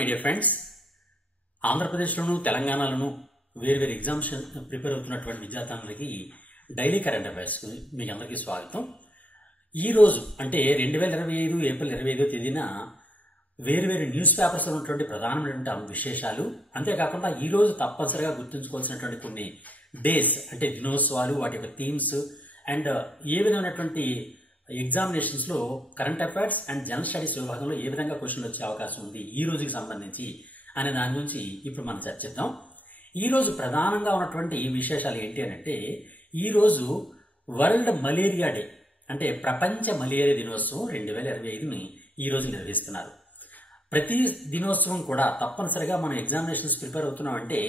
My dear friends. ఆంధ్రప్రదేశ్లోను తెలంగాణలోను వేరు ఎగ్జామ్స్ ప్రిపేర్ అవుతున్నటువంటి విద్యార్థులందరికీ డైలీ కరెంట్ అఫైర్స్ మీకు అందరికీ స్వాగతం. ఈ రోజు అంటే 2025 ఏప్రిల్ 25వ తేదీన వేరు న్యూస్ పేపర్స్ ఉన్నటువంటి ప్రధానమైనటువంటి విశేషాలు, అంతేకాకుండా ఈ రోజు తప్పనిసరిగా గుర్తుంచుకోవాల్సినటువంటి కొన్ని డేస్ అంటే దినోత్సవాలు, వాటి యొక్క థీమ్స్ అండ్ ఏ విధమైనటువంటి ఎగ్జామినేషన్స్ లో current affairs and general studies విభాగంలో ఏ విధంగా క్వశ్చన్లు వచ్చే అవకాశం ఉంది ఈ రోజుకి సంబంధించి అనే దాని గురించి ఇప్పుడు మనం చర్చిద్దాం. ఈ రోజు ప్రధానంగా ఉన్నటువంటి విశేషాలు ఏంటి అంటే, ఈ రోజు వరల్డ్ మలేరియా డే అంటే ప్రపంచ మలేరియా దినోత్సవం 2025ని ఈ రోజు నిర్వహిస్తున్నారు. ప్రతి దినోత్సవం కూడా తప్పనిసరిగా మనం ఎగ్జామినేషన్స్ ప్రిపేర్ అవుతున్నాం అంటే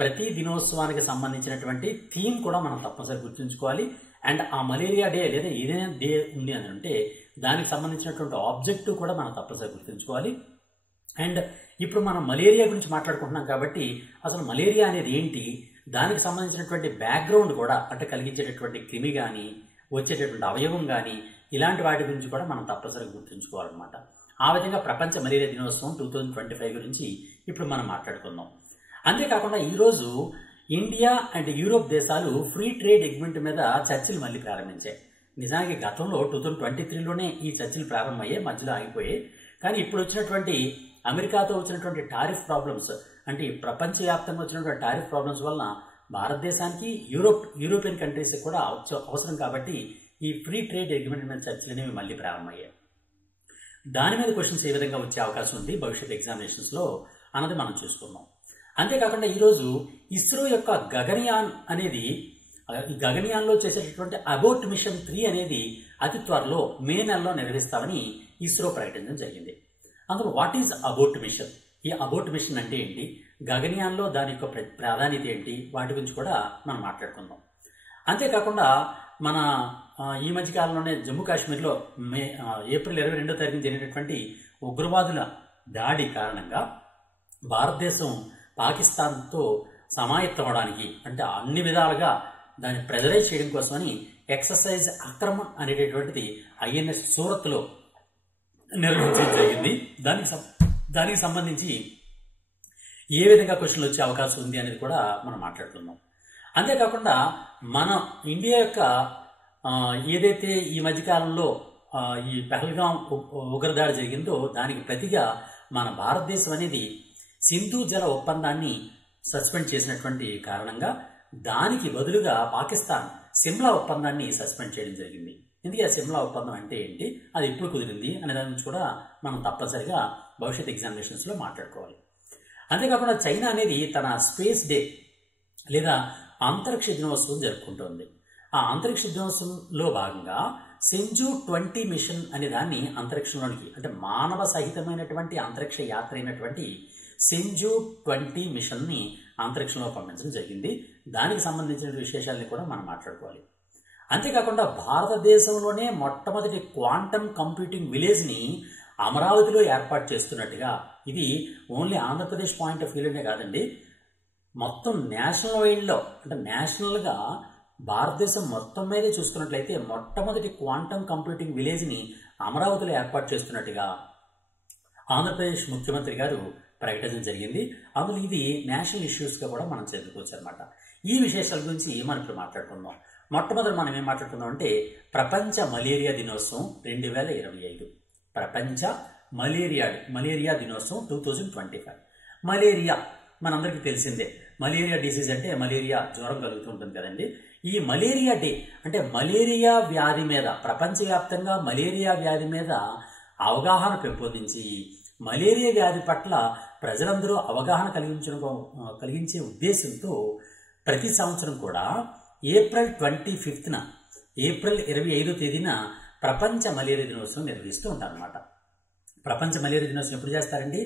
ప్రతి దినోత్సవానికి సంబంధించినటువంటి థీమ్ కూడా మనం తప్పనిసరిగా గుర్తుంచుకోవాలి. అండ్ ఆ మలేరియా డే లేదా ఏదైనా డే ఉంది అని అంటే దానికి సంబంధించినటువంటి ఆబ్జెక్టివ్ కూడా మనం తప్పనిసరిగా గుర్తుంచుకోవాలి. అండ్ ఇప్పుడు మనం మలేరియా గురించి మాట్లాడుకుంటున్నాం కాబట్టి అసలు మలేరియా అనేది ఏంటి, దానికి సంబంధించినటువంటి బ్యాక్గ్రౌండ్ కూడా అంటే కలిగించేటటువంటి క్రిమి కానీ వచ్చేటటువంటి అవయవం కానీ ఇలాంటి వాటి గురించి కూడా మనం తప్పనిసరిగా గుర్తుంచుకోవాలన్నమాట. ఆ విధంగా ప్రపంచ మలేరియా దినోత్సవం 2025 గురించి ఇప్పుడు మనం మాట్లాడుకుందాం. అంతేకాకుండా ఈరోజు ఇండియా అండ్ యూరోప్ దేశాలు ఫ్రీ ట్రేడ్ అగ్రిమెంట్ మీద చర్చలు మళ్ళీ ప్రారంభించాయి. నిజానికి గతంలో 2023లోనే ఈ చర్చలు ప్రారంభమయ్యాయి, మధ్యలో ఆగిపోయాయి. కానీ ఇప్పుడు వచ్చినటువంటి అమెరికాతో వచ్చినటువంటి టారిఫ్ ప్రాబ్లమ్స్ అంటే ప్రపంచవ్యాప్తంగా వచ్చినటువంటి టారిఫ్ ప్రాబ్లమ్స్ వలన భారతదేశానికి యూరోపియన్ కంట్రీస్ కూడా అవసరం కాబట్టి ఈ ఫ్రీ ట్రేడ్ అగ్రిమెంట్ మీద చర్చలు అనేవి మళ్ళీ ప్రారంభమయ్యాయి. దాని మీద క్వశ్చన్స్ ఏ విధంగా వచ్చే అవకాశం ఉంది భవిష్యత్ ఎగ్జామినేషన్స్ లో అన్నది మనం చూసుకుందాం. అంతేకాకుండా ఈరోజు ఇస్రో యొక్క గగనయాన్ అనేది ఈ గగనయాన్లో చేసేటటువంటి అబోట్ మిషన్ 3 అనేది అతి త్వరలో మే నెలలో నిర్వహిస్తామని ఇస్రో ప్రకటించడం జరిగింది. అందులో వాట్ ఈజ్ అబోట్ మిషన్, ఈ అబోట్ మిషన్ అంటే ఏంటి, గగనయాన్లో దాని యొక్క ప్రాధాన్యత ఏంటి, వాటి గురించి కూడా మనం మాట్లాడుకుందాం. అంతేకాకుండా మన ఈ మధ్య కాలంలోనే జమ్మూ కాశ్మీర్లో ఏప్రిల్ 22వ తారీఖున జరిగినటువంటి ఉగ్రవాదుల దాడి కారణంగా భారతదేశం పాకిస్తాన్తో సమాయత్తమవడానికి అంటే అన్ని విధాలుగా దాన్ని ప్రెజరైజ్ చేయడం కోసమని ఎక్సర్సైజ్ అక్రమణ్ అనేటటువంటిది ఐఎన్ఎస్ సూరత్లో నిర్వహించడం జరిగింది. దానికి సంబంధించి ఏ విధంగా క్వశ్చన్లు వచ్చే అవకాశం ఉంది అనేది కూడా మనం మాట్లాడుకుందాం. అంతేకాకుండా మన ఇండియా యొక్క ఏదైతే ఈ మధ్యకాలంలో ఈ పహల్గాం ఉగ్రదాడి జరిగిందో దానికి ప్రతిగా మన భారతదేశం అనేది సింధు జల ఒప్పందాన్ని సస్పెండ్ చేసినటువంటి కారణంగా దానికి బదులుగా పాకిస్తాన్ సిమ్లా ఒప్పందాన్ని సస్పెండ్ చేయడం జరిగింది. ఎందుకు ఆ సిమ్లా ఒప్పందం అంటే ఏంటి, అది ఎప్పుడు కుదిరింది అనే దాని గురించి కూడా మనం తప్పనిసరిగా భవిష్యత్ ఎగ్జామినేషన్స్లో మాట్లాడుకోవాలి. అంతేకాకుండా చైనా అనేది తన స్పేస్ డే లేదా అంతరిక్ష దినోత్సవం జరుపుకుంటోంది. ఆ అంతరిక్ష దినోత్సవంలో భాగంగా సెంజు 20 మిషన్ అనే దాన్ని అంతరిక్షంలోనికి అంటే మానవ సహితమైనటువంటి అంతరిక్ష యాత్ర అయినటువంటి సెంజు 20 మిషన్ ని అంతరిక్షంలో పంపించడం జరిగింది. దానికి సంబంధించిన విశేషాలని కూడా మనం మాట్లాడుకోవాలి. అంతేకాకుండా భారతదేశంలోనే మొట్టమొదటి క్వాంటమ్ కంప్యూటింగ్ విలేజ్ ని అమరావతిలో ఏర్పాటు చేస్తున్నట్టుగా, ఇది ఓన్లీ ఆంధ్రప్రదేశ్ పాయింట్ ఆఫ్ వ్యూలోనే కాదండి, మొత్తం నేషనల్ వైడ్లో అంటే నేషనల్గా భారతదేశం మొత్తం మీదే చూసుకున్నట్లయితే మొట్టమొదటి క్వాంటమ్ కంప్యూటింగ్ విలేజ్ ని అమరావతిలో ఏర్పాటు చేస్తున్నట్టుగా ఆంధ్రప్రదేశ్ ముఖ్యమంత్రి గారు ప్రకటించడం జరిగింది. అందులో ఇది నేషనల్ ఇష్యూస్గా కూడా మనం చదువుకోవచ్చు అనమాట. ఈ విశేషాల గురించి మనం ఇప్పుడు మాట్లాడుకుందాం. మొట్టమొదటి మనం ఏం మాట్లాడుకుందాం అంటే ప్రపంచ మలేరియా దినోత్సవం 2025, ప్రపంచ మలేరియా దినోత్సవం 2025. మలేరియా మనందరికీ తెలిసిందే, మలేరియా డిసీజ్ అంటే మలేరియా జ్వరం కలుగుతూ ఉంటుంది కదండి. ఈ మలేరియా డే అంటే మలేరియా వ్యాధి మీద ప్రపంచవ్యాప్తంగా మలేరియా వ్యాధి మీద అవగాహన పెంపొందించి మలేరియా వ్యాధి పట్ల ప్రజలందరూ అవగాహన కలిగించే ఉద్దేశంతో ప్రతి సంవత్సరం కూడా ఏప్రిల్ 25న ఏప్రిల్ 25వ తేదీన ప్రపంచ మలేరియా దినోత్సవం నిర్వహిస్తూ ఉంటారన్నమాట. ప్రపంచ మలేరియా దినోత్సవం ఎప్పుడు చేస్తారండి,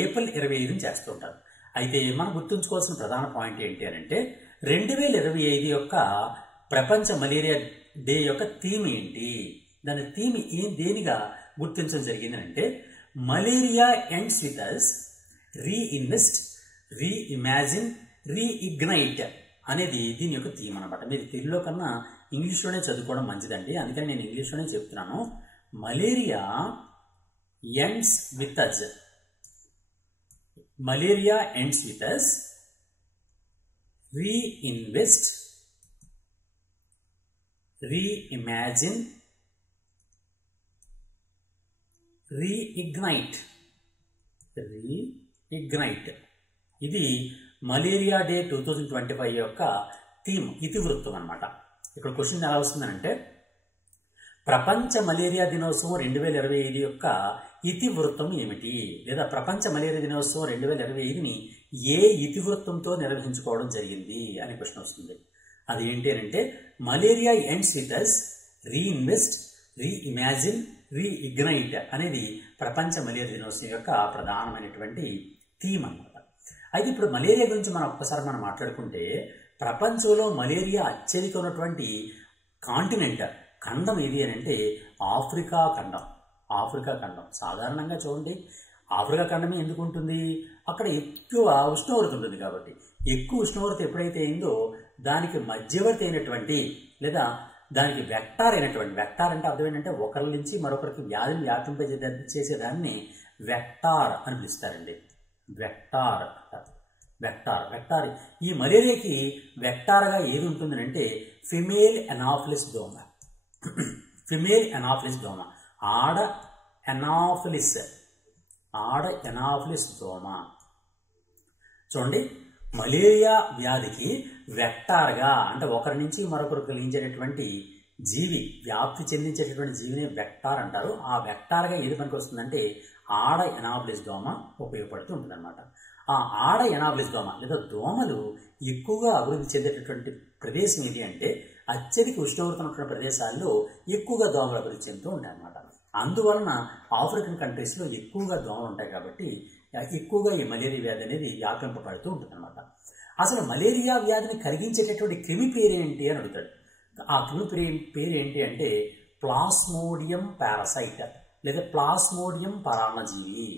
ఏప్రిల్ 25న చేస్తూ ఉంటారు. అయితే మనం గుర్తుంచుకోవాల్సిన ప్రధాన పాయింట్ ఏంటి అని అంటే 2025 యొక్క ప్రపంచ మలేరియా డే యొక్క థీమ్ ఏంటి, దాని థీమ్ దేనిగా గుర్తించడం జరిగింది అంటే malaria ends with us, reinvest, reimagine, reignite అనేది దీని యొక్క థీమ్ అనమాట. మీరు తెలుగులో కన్నా ఇంగ్లీష్లోనే చదువుకోవడం మంచిదండి, అందుకని నేను ఇంగ్లీష్లోనే చెప్తున్నాను. Malaria ends with us, malaria ends with us, reinvest, reimagine, reignite. ఇది మలేరియా డే 2025 యొక్క థీమ్, ఇతివృత్తం అనమాట. ఇక్కడ క్వశ్చన్ ఎలా వస్తుందంటే, ప్రపంచ మలేరియా దినోత్సవం 2025 యొక్క ఇతివృత్తం ఏమిటి, లేదా ప్రపంచ మలేరియా దినోత్సవం 2025ని ఏ ఇతివృత్తంతో నిర్వహించుకోవడం జరిగింది అని క్వశ్చన్ వస్తుంది. అది ఏంటి అంటే, malaria ends with us, reinvest, reimagine, reignite అనేది ప్రపంచ మలేరియా దినోత్సవం యొక్క ప్రధానమైనటువంటి థీమ్ అన్నమాట. అయితే ఇప్పుడు మలేరియా గురించి మనం మాట్లాడుకుంటే, ప్రపంచంలో మలేరియా అత్యధిక ఉన్నటువంటి ఖండం ఏది అని అంటే ఆఫ్రికా ఖండం. సాధారణంగా చూడండి, ఆఫ్రికా ఖండమే ఎందుకు ఉంటుంది, అక్కడ ఎక్కువ ఉష్ణోగ్రత ఉంటుంది కాబట్టి. ఎక్కువ ఉష్ణోగ్రత ఎప్పుడైతే అయిందో దానికి మధ్యవర్తి అయినటువంటి, లేదా దానికి వెక్టార్ అంటే అర్థం ఏంటంటే ఒకరి నుంచి మరొకరికి వ్యాధిని వ్యాపింపజేసేదాన్ని వెక్టార్ అని పిలుస్తారండి. వెక్టార్ ఈ మలేరియాకి వెక్టార్గా ఏది ఉంటుంది అంటే ఫిమేల్ ఎనాఫిలిస్ దోమ, ఆడ ఎనాఫిలిస్ దోమ. చూడండి, మలేరియా వ్యాధికి వెక్టార్గా అంటే ఒకరి నుంచి మరొకరికి కలిగించేటటువంటి జీవి, వ్యాప్తి చెందించేటటువంటి జీవిని వెక్టార్ అంటారు. ఆ వెక్టార్గా ఏది పనికి వస్తుందంటే ఆడ ఎనాఫిలిస్ దోమ ఉపయోగపడుతూ ఉంటుంది అనమాట. ఆ ఆడ ఎనాఫిలిస్ దోమ లేదా దోమలు ఎక్కువగా అభివృద్ధి చెందేటటువంటి ప్రదేశం ఏది అంటే అత్యధిక ఉష్ణోగ్రత ఉన్నటువంటి ప్రదేశాల్లో ఎక్కువగా దోమలు అభివృద్ధి చెందుతూ ఉంటాయి అన్నమాట. అందువలన ఆఫ్రికన్ కంట్రీస్లో ఎక్కువగా దోమలు ఉంటాయి కాబట్టి ఎక్కువగా ఈ మలేరియా వ్యాధి అనేది వ్యాపింపబడుతూ ఉంటుంది అనమాట. అసలు మలేరియా వ్యాధిని కలిగించేటటువంటి క్రిమి పేరేంటి అని అడుగుతాడు. ఆ క్రిమి పేరు ఏంటి అంటే ప్లాస్మోడియం పారాసైట్ లేదా ప్లాస్మోడియం పరాన్నజీవి.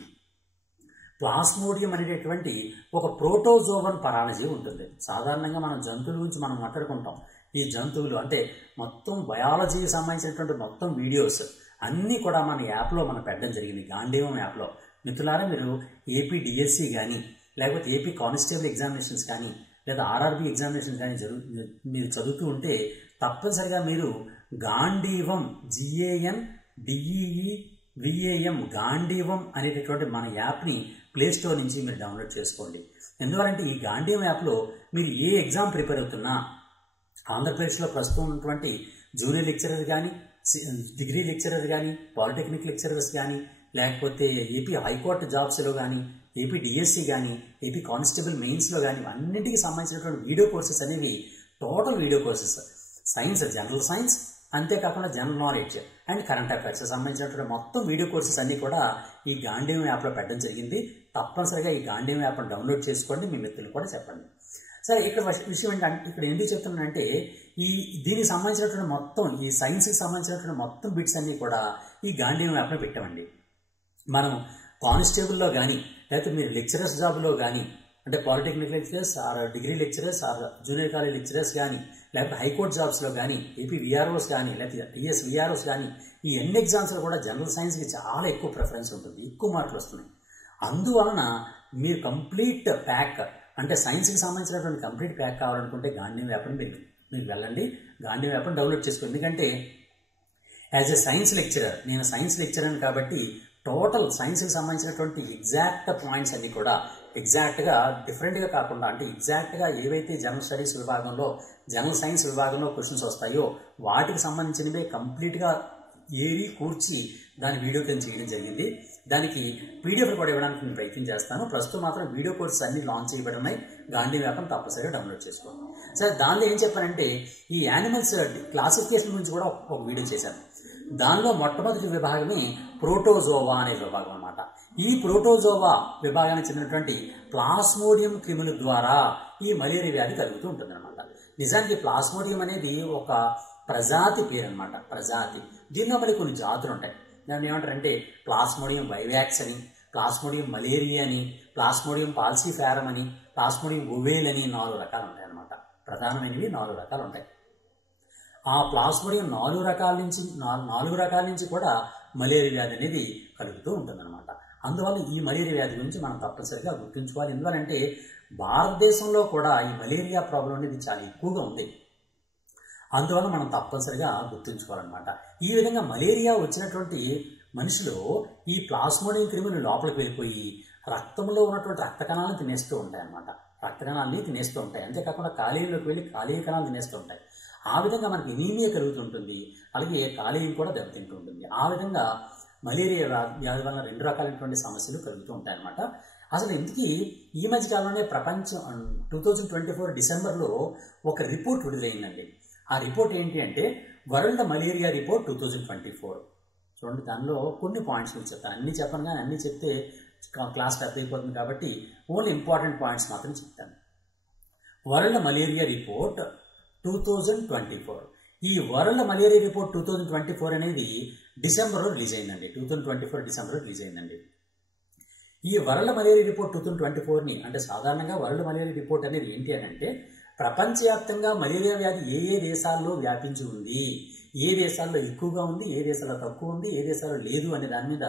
ప్లాస్మోడియం అనేటటువంటి ఒక ప్రోటోజోవన్ పరాన్నజీవి ఉంటుంది. సాధారణంగా మనం జంతువుల గురించి మనం మాట్లాడుకుంటాం. ఈ జంతువులు అంటే మొత్తం బయాలజీకి సంబంధించినటువంటి మొత్తం వీడియోస్ అన్నీ కూడా మన యాప్లో మనం పెట్టడం జరిగింది, గాంధీవం యాప్లో. మిత్రులారా, మీరు ఏపీ డిఎస్సి కానీ లేకపోతే ఏపీ కానిస్టేబుల్ ఎగ్జామినేషన్స్ కానీ లేదా ఆర్ఆర్బీ ఎగ్జామినేషన్స్ కానీ మీరు చదువుతూ ఉంటే తప్పనిసరిగా మీరు గాంధీవం GANDEEVAM గాంధీవం అనేటటువంటి మన యాప్ని ప్లేస్టోర్ నుంచి మీరు డౌన్లోడ్ చేసుకోండి. ఎందుకంటే ఈ గాంధీవం యాప్లో మీరు ఏ ఎగ్జామ్ ప్రిపేర్ అవుతున్నా, ఆంధ్రప్రదేశ్లో ప్రస్తుతం ఉన్నటువంటి జూనియర్ లెక్చరర్ కానీ, డిగ్రీ లెక్చరర్ కానీ, పాలిటెక్నిక్ లెక్చరర్స్ కానీ, లేకపోతే ఏపీ హైకోర్టు జాబ్స్లో కానీ, ఏపీ డిఎస్సి కానీ, ఏపీ కానిస్టేబుల్ మెయిన్స్లో కానీ, అన్నింటికి సంబంధించినటువంటి వీడియో కోర్సెస్ అనేవి total video courses, science, general science, అంతేకాకుండా general knowledge and current affairs సంబంధించినటువంటి మొత్తం వీడియో కోర్సెస్ అన్నీ కూడా ఈ గాంధీవం యాప్లో పెట్టడం జరిగింది. తప్పనిసరిగా ఈ గాంధీవం యాప్ను డౌన్లోడ్ చేసుకోండి, మీ మిత్రులు కూడా చెప్పండి. సరే, ఇక్కడ విషయం ఏంటంటే, ఇక్కడ ఎందుకు చెప్తున్నానంటే దీనికి సంబంధించినటువంటి మొత్తం ఈ సైన్స్కి సంబంధించినటువంటి మొత్తం బిట్స్ అన్నీ కూడా ఈ గాంధీవం యాప్లో పెట్టామండి. మనం కానిస్టేబుల్లో కానీ లేకపోతే మీరు లెక్చరర్స్ జాబ్లో కానీ అంటే polytechnic lecturers or degree lecturers or junior college lecturers కానీ లేకపోతే హైకోర్టు జాబ్స్లో కానీ ఏపీ విఆర్ఓస్ కానీ లేకపోతే టీఎస్ విఆర్ఓస్ కానీ ఈ ఎన్ని ఎగ్జామ్స్లో కూడా జనరల్ సైన్స్కి చాలా ఎక్కువ ప్రిఫరెన్స్ ఉంటుంది, ఎక్కువ మార్కులు వస్తున్నాయి. అందువలన మీరు కంప్లీట్ ప్యాక్ అంటే సైన్స్కి సంబంధించినటువంటి కంప్లీట్ ప్యాక్ కావాలనుకుంటే గాంధీవం యాప్ని మీరు వెళ్ళండి, గాంధీవం యాప్ని డౌన్లోడ్ చేసుకోండి. ఎందుకంటే యాజ్ ఎ సైన్స్ లెక్చరర్, నేను సైన్స్ లెక్చరర్ కాబట్టి టోటల్ సైన్స్కి సంబంధించినటువంటి ఎగ్జాక్ట్ పాయింట్స్ అన్నీ కూడా ఎగ్జాక్ట్గా డిఫరెంట్గా కాకుండా అంటే ఎగ్జాక్ట్గా ఏవైతే జనరల్ స్టడీస్ విభాగంలో జనరల్ సైన్స్ విభాగంలో క్వశ్చన్స్ వస్తాయో వాటికి సంబంధించినవే కంప్లీట్గా ఏరి కూర్చి దాని వీడియో కింద చేయడం జరిగింది. దానికి పీడిఎఫ్ కూడా ఇవ్వడానికి నేను ప్రయత్నం చేస్తాను. ప్రస్తుతం మాత్రం వీడియో కోర్సెస్ అన్ని లాంచ్ చేయబడినాయి. గాంధీ యాప్ను తప్పనిసరిగా డౌన్లోడ్ చేసుకోండి. సరే, దానిలో ఏం చెప్పానంటే ఈ యానిమల్స్ క్లాసిఫికేషన్ గురించి కూడా ఒక వీడియో చేశాను. దానిలో మొట్టమొదటి విభాగమే ప్రోటోజోవా అనే విభాగం అన్నమాట. ఈ ప్రోటోజోవా విభాగానికి చెందినటువంటి ప్లాస్మోడియం క్రిముల ద్వారా ఈ మలేరియా వ్యాధి కలుగుతూ ఉంటుంది అనమాట. నిజానికి ప్లాస్మోడియం అనేది ఒక ప్రజాతి పేరు అనమాట, ప్రజాతి. దీనిలో మళ్ళీ కొన్ని జాతులు ఉంటాయి. దాన్ని ఏమంటారంటే ప్లాస్మోడియం వైవాక్స్ అని, ప్లాస్మోడియం మలేరియా అని, ప్లాస్మోడియం పాల్సిఫారం అని, ప్లాస్మోడియం ఓవేల్ అని 4 రకాలు ఉంటాయి అనమాట. ప్రధానమైనవి 4 రకాలు ఉంటాయి. ఆ ప్లాస్మోడియం 4 రకాల నుంచి కూడా మలేరియా వ్యాధి అనేది కలుగుతూ ఉంటుందన్నమాట. అందువల్ల ఈ మలేరియా వ్యాధి గురించి మనం తప్పనిసరిగా గుర్తుంచుకోవాలి. ఎందువల్లంటే భారతదేశంలో కూడా ఈ మలేరియా ప్రాబ్లం అనేది చాలా ఎక్కువగా ఉంది. అందువల్ల మనం తప్పనిసరిగా గుర్తుంచుకోవాలన్నమాట. ఈ విధంగా మలేరియా వచ్చినటువంటి మనిషిలో ఈ ప్లాస్మోడియం క్రిములు లోపలికి వెళ్ళిపోయి రక్తంలో ఉన్నటువంటి రక్త కణాలను తినేస్తూ ఉంటాయి అన్నమాట. రక్త కణాలని తినేస్తూ ఉంటాయి. అంతేకాకుండా కాలేయంలోకి వెళ్ళి కాలేయ కణాలు తినేస్తూ ఉంటాయి. ఆ విధంగా మనకి ఎనీమియా కలుగుతుంటుంది. అలాగే కాలేయం కూడా దెబ్బతింటూ ఉంటుంది. ఆ విధంగా మలేరియా వ్యాధి వలన 2 రకాలైనటువంటి సమస్యలు కలుగుతూ ఉంటాయన్నమాట. అసలు ఇందుకీ ఈ మధ్య కాలంలోనే ప్రపంచం 2024 డిసెంబర్లో ఒక రిపోర్ట్ విడుదలైందండి. ఆ రిపోర్ట్ ఏంటి అంటే వరల్డ్ మలేరియా రిపోర్ట్ 2024. చూడండి, దానిలో కొన్ని పాయింట్స్ మీకు చెప్తాను. అన్నీ చెప్పను, కానీ అన్నీ చెప్తే క్లాస్ కట్ అయిపోతుంది కాబట్టి ఓన్లీ ఇంపార్టెంట్ పాయింట్స్ మాత్రం చెప్తాను. World malaria report 2024. ఈ వరల్డ్ మలేరియా రిపోర్ట్ 2024 అనేది డిసెంబర్లో రిలీజ్ అయిందండి. 2024 డిసెంబర్లో రిలీజ్ అయిందండి. ఈ వరల్డ్ మలేరియా రిపోర్ట్ 2024ని అంటే సాధారణంగా వరల్డ్ మలేరియా రిపోర్ట్ అనేది ఏంటి అని అంటే ప్రపంచవ్యాప్తంగా మలేరియా వ్యాధి ఏ ఏ దేశాల్లో వ్యాపించి ఉంది, ఏ దేశాల్లో ఎక్కువగా ఉంది, ఏ దేశాల్లో తక్కువ ఉంది, ఏ దేశాల్లో లేదు అనే దాని మీద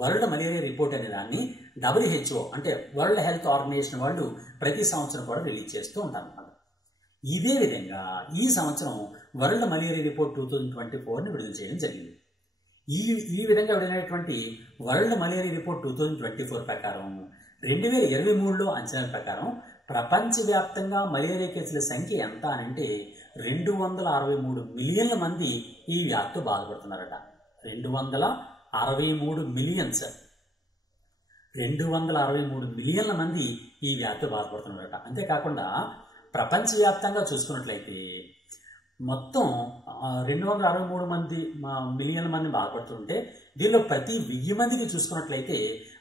వరల్డ్ మలేరియా రిపోర్ట్ అనే దాన్ని WHO అంటే వరల్డ్ హెల్త్ ఆర్గనైజేషన్ వాళ్ళు ప్రతి సంవత్సరం కూడా రిలీజ్ చేస్తూ ఉంటారు అన్నమాట. ఇదే విధంగా ఈ సంవత్సరం వరల్డ్ మలేరియా రిపోర్ట్ 2024ని విడుదల చేయడం జరిగింది. ఈ విధంగా విడుదలైనటువంటి వరల్డ్ మలేరియా రిపోర్ట్ 2024 ప్రకారం 2023లో అంచనాల ప్రకారం ప్రపంచవ్యాప్తంగా మలేరియా కేసుల సంఖ్య ఎంత అని అంటే 263 మిలియన్ల మంది ఈ వ్యాధితో బాధపడుతున్నారట. 263 మిలియన్స్ 263 మిలియన్ల మంది ఈ వ్యాధితో బాధపడుతున్నారట. అంతేకాకుండా ప్రపంచవ్యాప్తంగా చూసుకున్నట్లయితే మొత్తం 263 మిలియన్ల మంది బాధపడుతుంటే దీనిలో ప్రతి 1000 మందికి చూసుకున్నట్లయితే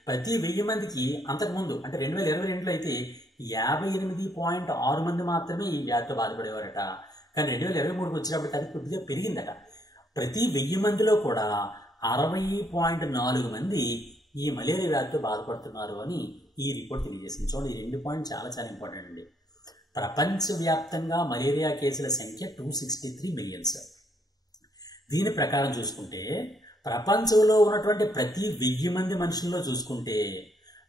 ప్రతి 1000 మందికి అంతకుముందు అంటే 2022లో అయితే 58.6 మంది మాత్రమే ఈ వ్యాధితో బాధపడేవారట. కానీ 2023కి వచ్చినప్పటికి అది కొద్దిగా పెరిగిందట. ప్రతి 1000 మందిలో కూడా 60.4 మంది ఈ మలేరియా వ్యాధితో బాధపడుతున్నారు అని ఈ రిపోర్ట్ తెలియజేసింది. చూడండి, ఈ 2 పాయింట్ చాలా చాలా ఇంపార్టెంట్ అండి. ప్రపంచవ్యాప్తంగా మలేరియా కేసుల సంఖ్య 263 మిలియన్స్. దీని ప్రకారం చూసుకుంటే ప్రపంచంలో ఉన్నటువంటి ప్రతి 1000 మంది మనుషుల్లో చూసుకుంటే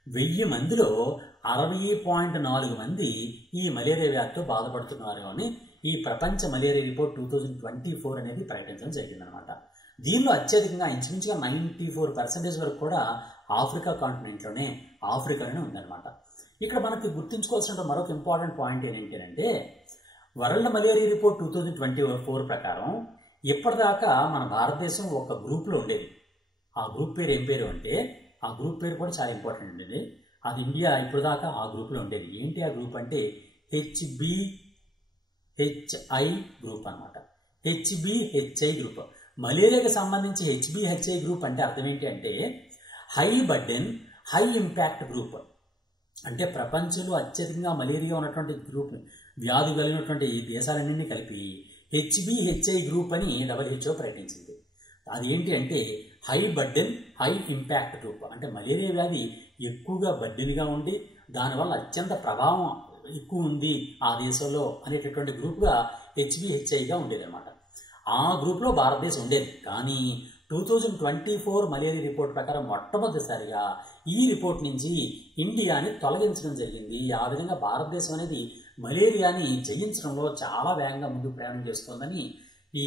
1000 మందిలో 60.4 మంది ఈ మలేరియా వ్యాధితో బాధపడుతున్నారు అని ఈ ప్రపంచ మలేరియా రిపోర్ట్ 2024 అనేది ప్రకటించడం జరిగిందనమాట. దీనిలో అత్యధికంగా ఇంచుమించుగా 94% వరకు కూడా ఆఫ్రికా కాంటినెంట్లోనే ఆఫ్రికాలోనే ఉందన్నమాట. ఇక్కడ మనకి గుర్తుంచుకోవాల్సిన మరొక ఇంపార్టెంట్ పాయింట్ ఏంటంటే వరల్డ్ మలేరియా రిపోర్ట్ 2024 ప్రకారం ఇప్పటిదాకా మన భారతదేశం ఒక గ్రూప్లో ఉండేది. ఆ గ్రూప్ పేరు ఏం పేరు అంటే ఆ గ్రూప్ పేరు కూడా చాలా ఇంపార్టెంట్ ఉండేది. అది ఇండియా ఇప్పటిదాకా ఆ గ్రూప్లో ఉండేది. ఏంటి ఆ గ్రూప్ అంటే HBHI గ్రూప్ అనమాట. HBHI group. మలేరియాకి సంబంధించి HBHI గ్రూప్ అంటే అర్థం ఏంటి అంటే high burden high impact group. అంటే ప్రపంచంలో అత్యధికంగా మలేరియా ఉన్నటువంటి గ్రూప్ వ్యాధి కలిగినటువంటి ఈ దేశాలన్నింటినీ కలిపి HBHI గ్రూప్ అని WHO ప్రకటించింది. అది ఏంటి అంటే high burden high impact group. అంటే మలేరియా వ్యాధి ఎక్కువగా బర్డెన్గా ఉండి దానివల్ల అత్యంత ప్రభావం ఎక్కువ ఉంది ఆ దేశంలో అనేటటువంటి గ్రూప్గా HBHIగా ఉండేది అనమాట. ఆ గ్రూప్లో భారతదేశం ఉండేది. కానీ 2024 మలేరియా రిపోర్ట్ ప్రకారం మొట్టమొదటిసారిగా ఈ రిపోర్ట్ నుంచి ఇండియాని తొలగించడం జరిగింది. ఆ విధంగా భారతదేశం అనేది మలేరియాని జయించడంలో చాలా వేగంగా ముందుకు ప్రయాణం చేస్తోందని ఈ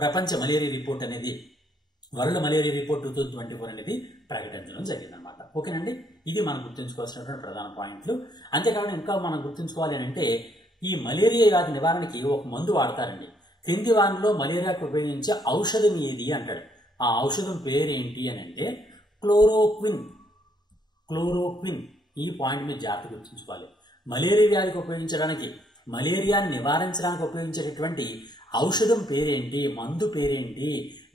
ప్రపంచ మలేరియా రిపోర్ట్ అనేది వరల్డ్ మలేరియా రిపోర్ట్ 2024 అనేది ప్రకటించడం జరిగిందనమాట. ఓకేనండి, ఇది మనం గుర్తుంచుకోవాల్సినటువంటి ప్రధాన పాయింట్లు. అంతేకాకుండా ఇంకా మనం గుర్తుంచుకోవాలి అని అంటే ఈ మలేరియా వ్యాధి నివారణకి ఒక మందు వాడతారండి. క్రింది వారిలో మలేరియాకు ఉపయోగించే ఔషధం ఏది అంటాడు. ఆ ఔషధం పేరు ఏంటి అని అంటే క్లోరోక్విన్. ఈ పాయింట్ మీరు జాగ్రత్త గుర్తుంచుకోవాలి. మలేరియా వ్యాధికి ఉపయోగించడానికి మలేరియాని నివారించడానికి ఉపయోగించేటటువంటి ఔషధం పేరేంటి, మందు పేరేంటి,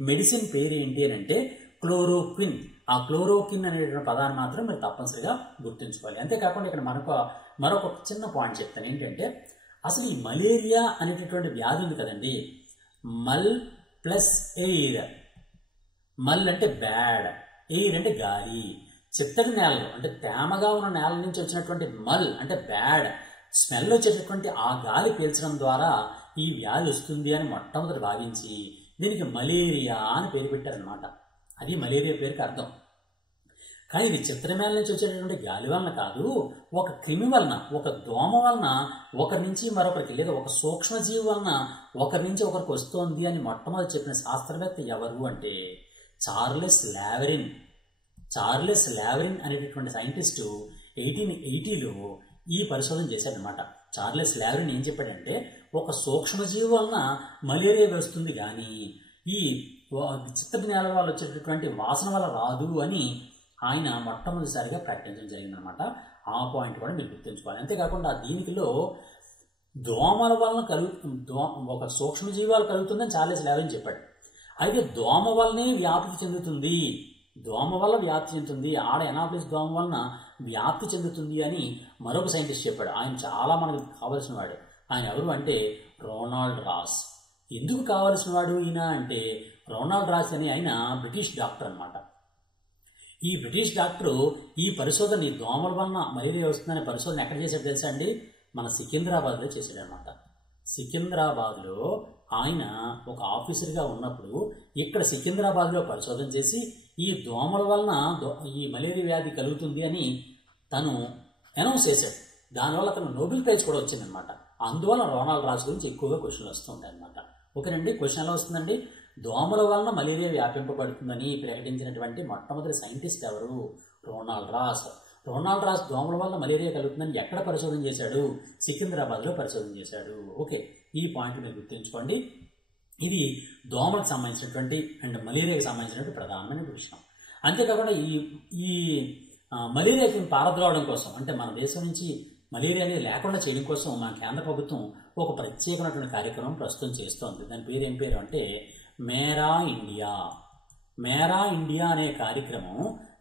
మెడిసిన్ పేరేంటి అని అంటే క్లోరోక్విన్. ఆ క్లోరోక్విన్ అనేటువంటి పదాన్ని మాత్రం మీరు తప్పనిసరిగా గుర్తుంచుకోవాలి. అంతేకాకుండా ఇక్కడ మరొక చిన్న పాయింట్ చెప్తాను. ఏంటంటే అసలు ఈ మలేరియా అనేటటువంటి వ్యాధి ఉంది కదండి, మల్ ప్లస్ ఎయిర్. మల్ అంటే బ్యాడ్, ఎయిర్ అంటే గాలి. చిత్తడి నేలలో అంటే తేమగా ఉన్న నేల నుంచి వచ్చినటువంటి మల్ అంటే బ్యాడ్ స్మెల్ వచ్చేటటువంటి ఆ గాలి పీల్చడం ద్వారా ఈ వ్యాధి వస్తుంది అని మొట్టమొదటి భావించి దీనికి మలేరియా అని పేరు పెట్టారనమాట. అది మలేరియా పేరుకి అర్థం. కానీ ఇది చిత్రమేళ నుంచి వచ్చేటటువంటి గాలి వలన కాదు, ఒక క్రిమి వలన, ఒక దోమ వలన ఒకరి నుంచి మరొకరికి, లేదా ఒక సూక్ష్మజీవి వలన ఒకరి నుంచి ఒకరికి వస్తోంది అని మొట్టమొదటి చెప్పిన శాస్త్రవేత్త ఎవరు అంటే చార్లెస్ లావెరిన్. చార్లెస్ లావెరిన్ అనేటటువంటి సైంటిస్టు 1880లో ఈ పరిశోధన చేశాడనమాట. చార్లెస్ లావెరిన్ ఏం చెప్పాడంటే ఒక సూక్ష్మజీవి వలన మలేరియా వస్తుంది కానీ ఈ చిత్తడి నేల వల్ల వచ్చేటటువంటి వాసన వల్ల రాదు అని ఆయన మొట్టమొదటిసారిగా ప్రకటించడం జరిగిందనమాట. ఆ పాయింట్ కూడా మీరు గుర్తుంచుకోవాలి. అంతేకాకుండా దీనికిలో దోమల వలన ఒక సూక్ష్మజీవి వల్ల కలుగుతుందని చార్లెస్ లావెరిన్ చెప్పాడు. అయితే దోమ వల్లనే వ్యాప్తి చెందుతుంది, దోమ వల్ల వ్యాప్తి చెందుతుంది, ఆడ ఎనాఫిలిస్ దోమ వలన వ్యాప్తి చెందుతుంది అని మరొక సైంటిస్ట్ చెప్పాడు. ఆయన చాలా మనకు కావలసిన వాడు. ఆయన ఎవరు అంటే రోనాల్డ్ రాస్. ఎందుకు కావలసిన వాడు ఈయన అంటే రోనాల్డ్ రాస్ అని ఆయన బ్రిటిష్ డాక్టర్ అనమాట. ఈ బ్రిటిష్ డాక్టరు ఈ పరిశోధన, ఈ దోమల వలన మలేరియా వస్తుందనే పరిశోధన ఎక్కడ చేశాడు తెలుసా అండి? మన సికింద్రాబాద్లో చేశాడనమాట. సికింద్రాబాద్లో ఆయన ఒక ఆఫీసర్గా ఉన్నప్పుడు ఇక్కడ సికింద్రాబాద్లో పరిశోధన చేసి ఈ దోమల వలన ఈ మలేరియా వ్యాధి కలుగుతుంది అని తను అనౌన్స్ చేశాడు. దానివల్ల అతను నోబెల్ ప్రైజ్ కూడా వచ్చిందనమాట. అందువల్ల రోనాల్డ్ రాస్ గురించి ఎక్కువగా క్వశ్చన్లు వస్తుంటాయి అనమాట. ఓకేనండి, క్వశ్చన్ ఎలా వస్తుందండి? దోమల వలన మలేరియా వ్యాపింపబడుతుందని ప్రకటించినటువంటి మొట్టమొదటి సైంటిస్ట్ ఎవరు? Ronald Ross. రోనాల్డ్ రాస్ దోమల వల్ల మలేరియా కలుగుతుందని ఎక్కడ పరిశోధన చేశాడు? సికింద్రాబాద్లో పరిశోధన చేశాడు. ఓకే, ఈ పాయింట్ మీరు గుర్తుంచుకోండి. ఇది దోమలకు సంబంధించినటువంటి అండ్ మలేరియాకి సంబంధించినటువంటి ప్రధానమైన విషయం. అంతేకాకుండా ఈ మలేరియాకి పారద్రోవడం కోసం, అంటే మన దేశం నుంచి మలేరియా అనేది లేకుండా చేయడం కోసం మన కేంద్ర ప్రభుత్వం ఒక ప్రత్యేకమైనటువంటి కార్యక్రమం ప్రస్తుతం చేస్తోంది. దాని పేరు ఏం పేరు అంటే మేరా ఇండియా. మేరా ఇండియా అనే కార్యక్రమం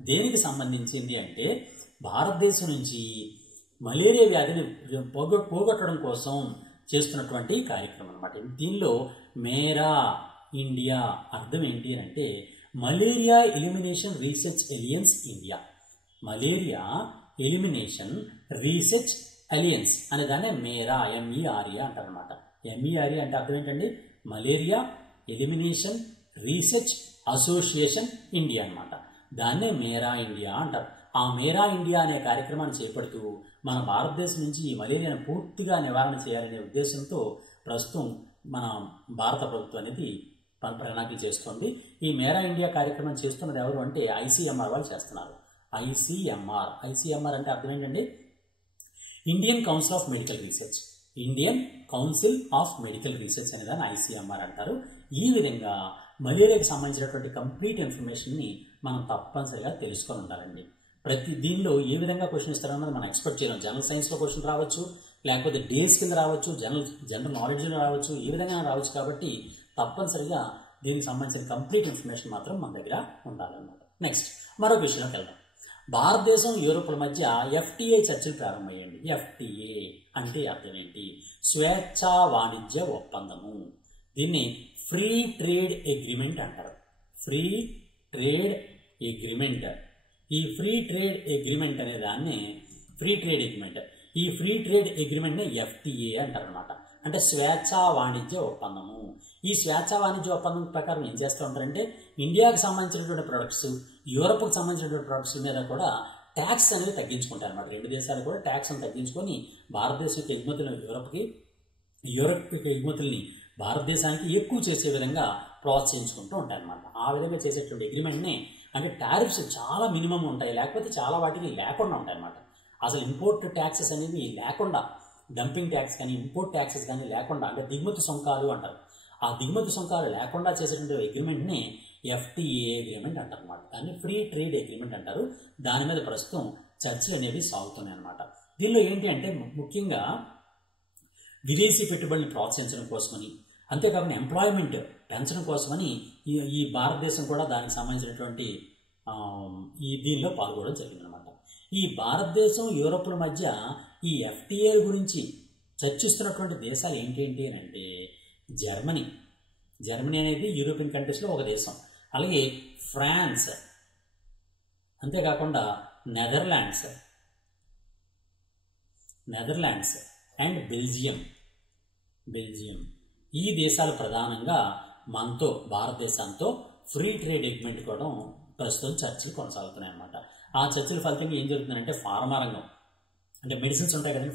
దేనికి సంబంధించింది అంటే భారతదేశం నుంచి మలేరియా వ్యాధిని పోగొట్టడం కోసం చేస్తున్నటువంటి కార్యక్రమం అనమాట. దీనిలో మేరా ఇండియా అర్థం ఏంటి అంటే malaria elimination research alliance India. Malaria elimination research alliance అనే దాన్ని మేరా MERA అంటారనమాట. MERA అంటే అర్థం ఏంటండి? Malaria elimination research association India అనమాట. దాన్నే మేరా ఇండియా అంటారు. ఆ మేరా ఇండియా అనే కార్యక్రమాన్ని చేపడుతూ మన భారతదేశం నుంచి ఈ మలేరియాను పూర్తిగా నివారణ చేయాలనే ఉద్దేశంతో ప్రస్తుతం మన భారత ప్రభుత్వం అనేది ప్రణాళిక చేస్తోంది. ఈ మేరా ఇండియా కార్యక్రమం చేస్తున్నది ఎవరు అంటే ICMR వాళ్ళు చేస్తున్నారు. ICMR అంటే అర్థం ఏంటండి? Indian council of medical research. Indian council of medical research అనే దాన్ని ICMR అంటారు. ఈ విధంగా మలేరియాకి సంబంధించినటువంటి కంప్లీట్ ఇన్ఫర్మేషన్ని మనం తప్పనిసరిగా తెలుసుకొని ఉండాలండి. ప్రతి దీనిలో ఏ విధంగా క్వశ్చన్ ఇస్తారన్నది మనం ఎక్స్పెక్ట్ చేయలేం. జనరల్ సైన్స్లో క్వశ్చన్ రావచ్చు, లేకపోతే డేస్ కింద రావచ్చు, జనరల్ నాలెడ్జ్లో రావచ్చు, ఏ విధంగా రావచ్చు. కాబట్టి తప్పనిసరిగా దీనికి సంబంధించిన కంప్లీట్ ఇన్ఫర్మేషన్ మాత్రం మన దగ్గర ఉండాలన్నమాట. నెక్స్ట్ మరొక విషయంలోకి వెళ్దాం. భారతదేశం యూరోప్ల మధ్య FTA చర్చలు ప్రారంభమయ్యాయండి. FTA అంటే అర్థం ఏంటి? స్వేచ్ఛా వాణిజ్య ఒప్పందము. దీన్ని ఫ్రీ ట్రేడ్ అగ్రిమెంట్ అంటారు. Free trade agreement. ఈ ఫ్రీ ట్రేడ్ అగ్రిమెంట్ అనే దాన్ని ఫ్రీ ట్రేడ్ అగ్రిమెంట్, ఈ ఫ్రీ ట్రేడ్ అగ్రిమెంట్ని FTA అంటారు అనమాట. అంటే స్వేచ్ఛా వాణిజ్య ఒప్పందము. ఈ స్వేచ్ఛా వాణిజ్య ఒప్పందం ప్రకారం ఏం చేస్తూ ఉంటారంటే ఇండియాకి సంబంధించినటువంటి ప్రొడక్ట్స్, యూరప్కి సంబంధించినటువంటి ప్రొడక్ట్స్ మీద కూడా ట్యాక్స్ అనేది తగ్గించుకుంటారు అనమాట. రెండు దేశాలు కూడా ట్యాక్స్ అని తగ్గించుకొని భారతదేశం ఎగుమతులను యూరప్ ఎగుమతుల్ని భారతదేశానికి ఎక్కువ చేసే విధంగా ప్రోత్సహించుకుంటూ ఉంటాయి అనమాట. ఆ విధంగా చేసేటువంటి అగ్రిమెంట్ని అంటే టారిఫ్స్ చాలా మినిమం ఉంటాయి, లేకపోతే చాలా వాటికి లేకుండా ఉంటాయి అనమాట. అసలు ఇంపోర్ట్ ట్యాక్సెస్ అనేవి లేకుండా, డంపింగ్ ట్యాక్స్ కానీ ఇంపోర్ట్ ట్యాక్సెస్ కానీ లేకుండా, అంటే దిగుమతి సుంకాలు అంటారు. ఆ దిగుమతి సుంకాలు లేకుండా చేసేటువంటి అగ్రిమెంట్ని FTA అగ్రిమెంట్ అంటారు అనమాట. దాన్ని ఫ్రీ ట్రేడ్ అగ్రిమెంట్ అంటారు. దాని మీద ప్రస్తుతం చర్చలు అనేవి సాగుతున్నాయి అనమాట. దీనిలో ఏంటి అంటే ముఖ్యంగా విదేశీ పెట్టుబడిని ప్రోత్సహించడం కోసమని, అంతేకాకుండా ఎంప్లాయ్మెంట్ పెంచడం కోసమని ఈ భారతదేశం కూడా దానికి సంబంధించినటువంటి దీనిలో పాల్గొనడం జరిగిందనమాట. ఈ భారతదేశం యూరోప్ల మధ్య ఈ FTA గురించి చర్చిస్తున్నటువంటి దేశాలు ఏంటి అంటే జర్మనీ అనేది యూరోపియన్ కంట్రీస్లో ఒక దేశం, అలాగే ఫ్రాన్స్, అంతేకాకుండా నెదర్లాండ్స్ అండ్ బెల్జియం. ఈ దేశాలు ప్రధానంగా మనతో భారతదేశంతో ఫ్రీ ట్రేడ్ అగ్రిమెంట్ కూడా ప్రస్తుతం చర్చలు కొనసాగుతున్నాయి అన్నమాట. ఆ చర్చల ఫలితంగా ఏం జరుగుతుందంటే ఫార్మా రంగం, అంటే మెడిసిన్స్ ఉంటాయి కదండి,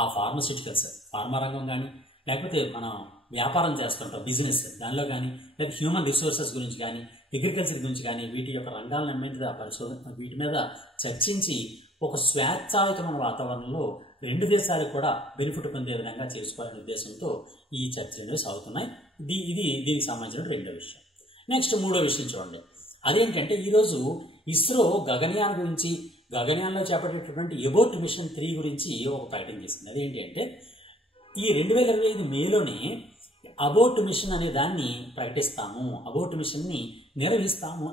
ఆ ఫార్మస్యూటికల్స్ ఫార్మా రంగం కానీ, లేకపోతే మనం వ్యాపారం చేస్తుంటాం బిజినెస్ దానిలో కానీ, లేకపోతే హ్యూమన్ రిసోర్సెస్ గురించి కానీ, అగ్రికల్చర్ గురించి కానీ, వీటి యొక్క రంగాలను మీద పరిశోధన వీటి మీద చర్చించి ఒక స్వేచ్ఛాయుతమైన వాతావరణంలో రెండు దేశాలు కూడా బెనిఫిట్ పొందే విధంగా చేసుకోవాలనే ఉద్దేశంతో ఈ చర్చలు అనేవి సాగుతున్నాయి. దీనికి సంబంధించిన రెండో విషయం. నెక్స్ట్ మూడో విషయం చూడండి. అదేంటంటే ఈరోజు ఇస్రో గగనయాన్ గురించి, గగనయాన్లో చేపట్టేటటువంటి ఎబోట్ మిషన్ 3 గురించి ఒక ప్రకటన చేసింది. అదేంటి అంటే ఈ 2025 మేలోనే అబోట్ మిషన్ అనే దాన్ని ప్రకటిస్తాము, అబోట్ మిషన్ని నిర్వహిస్తాము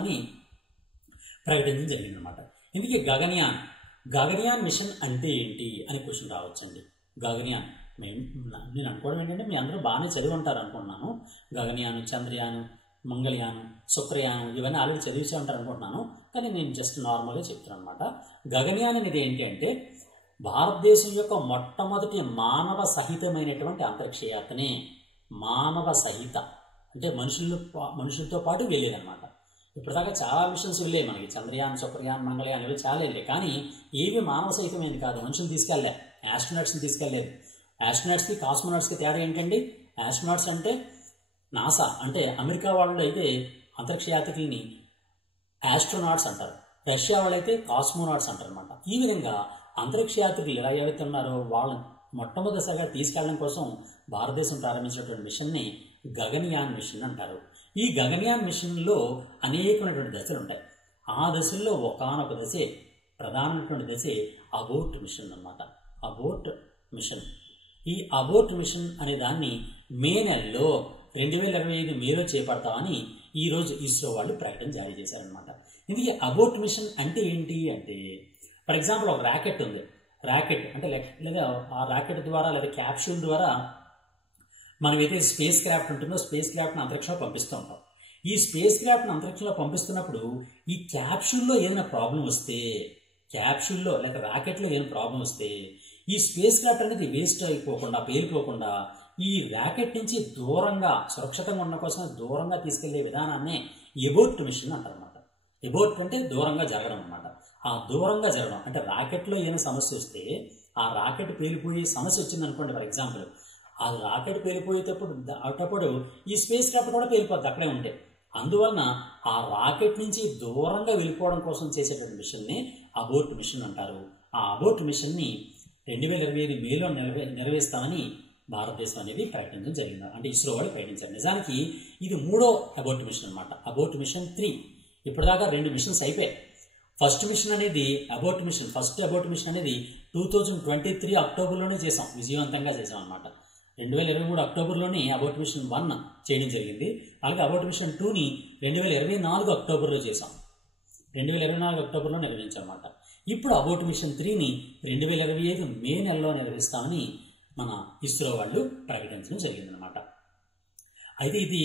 అని ప్రకటించడం జరిగిందనమాట. ఇందుకే గగనయాన్ మిషన్ అంటే ఏంటి అని క్వశ్చన్ రావచ్చండి. గగనయాన్ నేను అనుకోవడం ఏంటంటే మీ అందరూ బాగానే చదివి ఉంటారు అనుకుంటున్నాను. గగనయాన్, చంద్రయాన్, మంగళయాన్, శుక్రయాన్ ఇవన్నీ ఆల్రెడీ చదివిసే ఉంటారు అనుకుంటున్నాను. కానీ నేను జస్ట్ నార్మల్గా చెప్తాను అనమాట. గగనయాన్ అనేది ఏంటి అంటే భారతదేశం యొక్క మొట్టమొదటి మానవ సహితమైనటువంటి అంతరిక్ష యాత్రనే. మానవ సహిత అంటే మనుషులతో పాటు వెళ్ళేదన్నమాట. ఇప్పటిదాకా చాలా మిషన్స్ వెళ్ళాయి మనకి, చంద్రయాన్, శుక్రయాన్, మంగళయాన్ ఇవి చాలా వెళ్ళాయి. కానీ ఏవి మానవ సహితమైనది కాదు. మనుషులు తీసుకెళ్ళా, ఆస్ట్రోనాట్స్ని తీసుకెళ్లేదు. ఆస్ట్రోనాట్స్కి కాస్మోనాట్స్కి తేడా ఏంటండి? ఆస్ట్రోనాట్స్ అంటే నాసా, అంటే అమెరికా వాళ్ళు అయితే అంతరిక్ష యాత్రికుల్ని ఆస్ట్రోనాట్స్ అంటారు, రష్యా వాళ్ళైతే కాస్మోనాట్స్ అంటారు అనమాట. ఈ విధంగా అంతరిక్ష యాత్రికులు ఎలా ఏవైతే ఉన్నారో వాళ్ళని మొట్టమొదటిసారిగా తీసుకెళ్లడం కోసం భారతదేశం ప్రారంభించినటువంటి మిషన్ని గగనయాన్ మిషన్ అంటారు. ఈ గగనయాన్ మిషన్లో అనేకమైనటువంటి దశలు ఉంటాయి. ఆ దశల్లో ఒకానొక దశే, ప్రధానమైనటువంటి దశే అబోట్ మిషన్ అన్నమాట. Abbott mission. ఈ అబోట్ మిషన్ అనే దాన్ని మే నెలలో 2025 మేలో చేపడతామని ఈరోజు ఇస్రో వాళ్ళు ప్రకటన జారీ చేశారనమాట. ఇది అబోట్ మిషన్ అంటే ఏంటి అంటే, ఫర్ ఎగ్జాంపుల్ ఒక ర్యాకెట్ ఉంది. ర్యాకెట్ అంటే లేదా ఆ ర్యాకెట్ ద్వారా లేదా క్యాప్సూల్ ద్వారా మనం ఏదైతే స్పేస్ క్రాఫ్ట్ ఉంటుందో స్పేస్ క్రాఫ్ట్ని అంతరిక్షంలో పంపిస్తూ ఉంటాం. ఈ స్పేస్ క్రాఫ్ట్ని అంతరిక్షంలో పంపిస్తున్నప్పుడు ఈ క్యాప్సూల్లో ఏదైనా ప్రాబ్లం వస్తే, క్యాప్సూల్లో లేక ర్యాకెట్లో ఏదైనా ప్రాబ్లం వస్తే ఈ స్పేస్ క్రాఫ్ట్ అనేది వేస్ట్ అయిపోకుండా, పేలిపోకుండా ఈ ర్యాకెట్ నుంచి దూరంగా సురక్షితంగా ఉన్న కోసం దూరంగా తీసుకెళ్లే విధానాన్నే ఎబోట్ మిషన్ అంటారన్నమాట. ఎబోట్ అంటే దూరంగా జరగడం అన్నమాట. ఆ దూరంగా జరగడం అంటే ర్యాకెట్లో ఏమైనా సమస్య వస్తే, ఆ రాకెట్ పేలిపోయే సమస్య వచ్చింది అనుకోండి ఫర్ ఎగ్జాంపుల్, ఆ రాకెట్ పేలిపోయేటప్పుడు ఈ స్పేస్ క్రాఫ్ట్ కూడా పేలిపోద్ది అక్కడే ఉంటే. అందువలన ఆ రాకెట్ నుంచి దూరంగా వెళ్ళిపోవడం కోసం చేసేటువంటి మిషన్ని అబోట్ మిషన్ అంటారు. ఆ అబోట్ మిషన్ని 2025 మేలో నిర్వహిస్తామని భారతదేశం అనేది ప్రకటించడం జరిగింది. అంటే ఇస్రో వాళ్ళు ప్రకటించారు. నిజానికి ఇది మూడో అబోట్ మిషన్ అనమాట. Abbott mission 3. ఇప్పటిదాకా 2 మిషన్స్ అయిపోయాయి. ఫస్ట్ మిషన్ అనేది ఫస్ట్ అబోట్ మిషన్ అనేది 2023 అక్టోబర్లోనే చేసాం, విజయవంతంగా చేసాం అనమాట. 2023 అక్టోబర్లోనే అబోట్ మిషన్ 1 చేయడం జరిగింది. అలాగే అబోట్ మిషన్ 2ని 2024 అక్టోబర్లో చేసాం. 2024 అక్టోబర్లో నిర్వహించామన్నమాట. ఇప్పుడు అబోట్ మిషన్ 3ని 2025 మే నెలలో నిర్వహిస్తామని మన ఇస్రో వాళ్ళు ప్రకటించడం జరిగిందనమాట. అయితే ఇది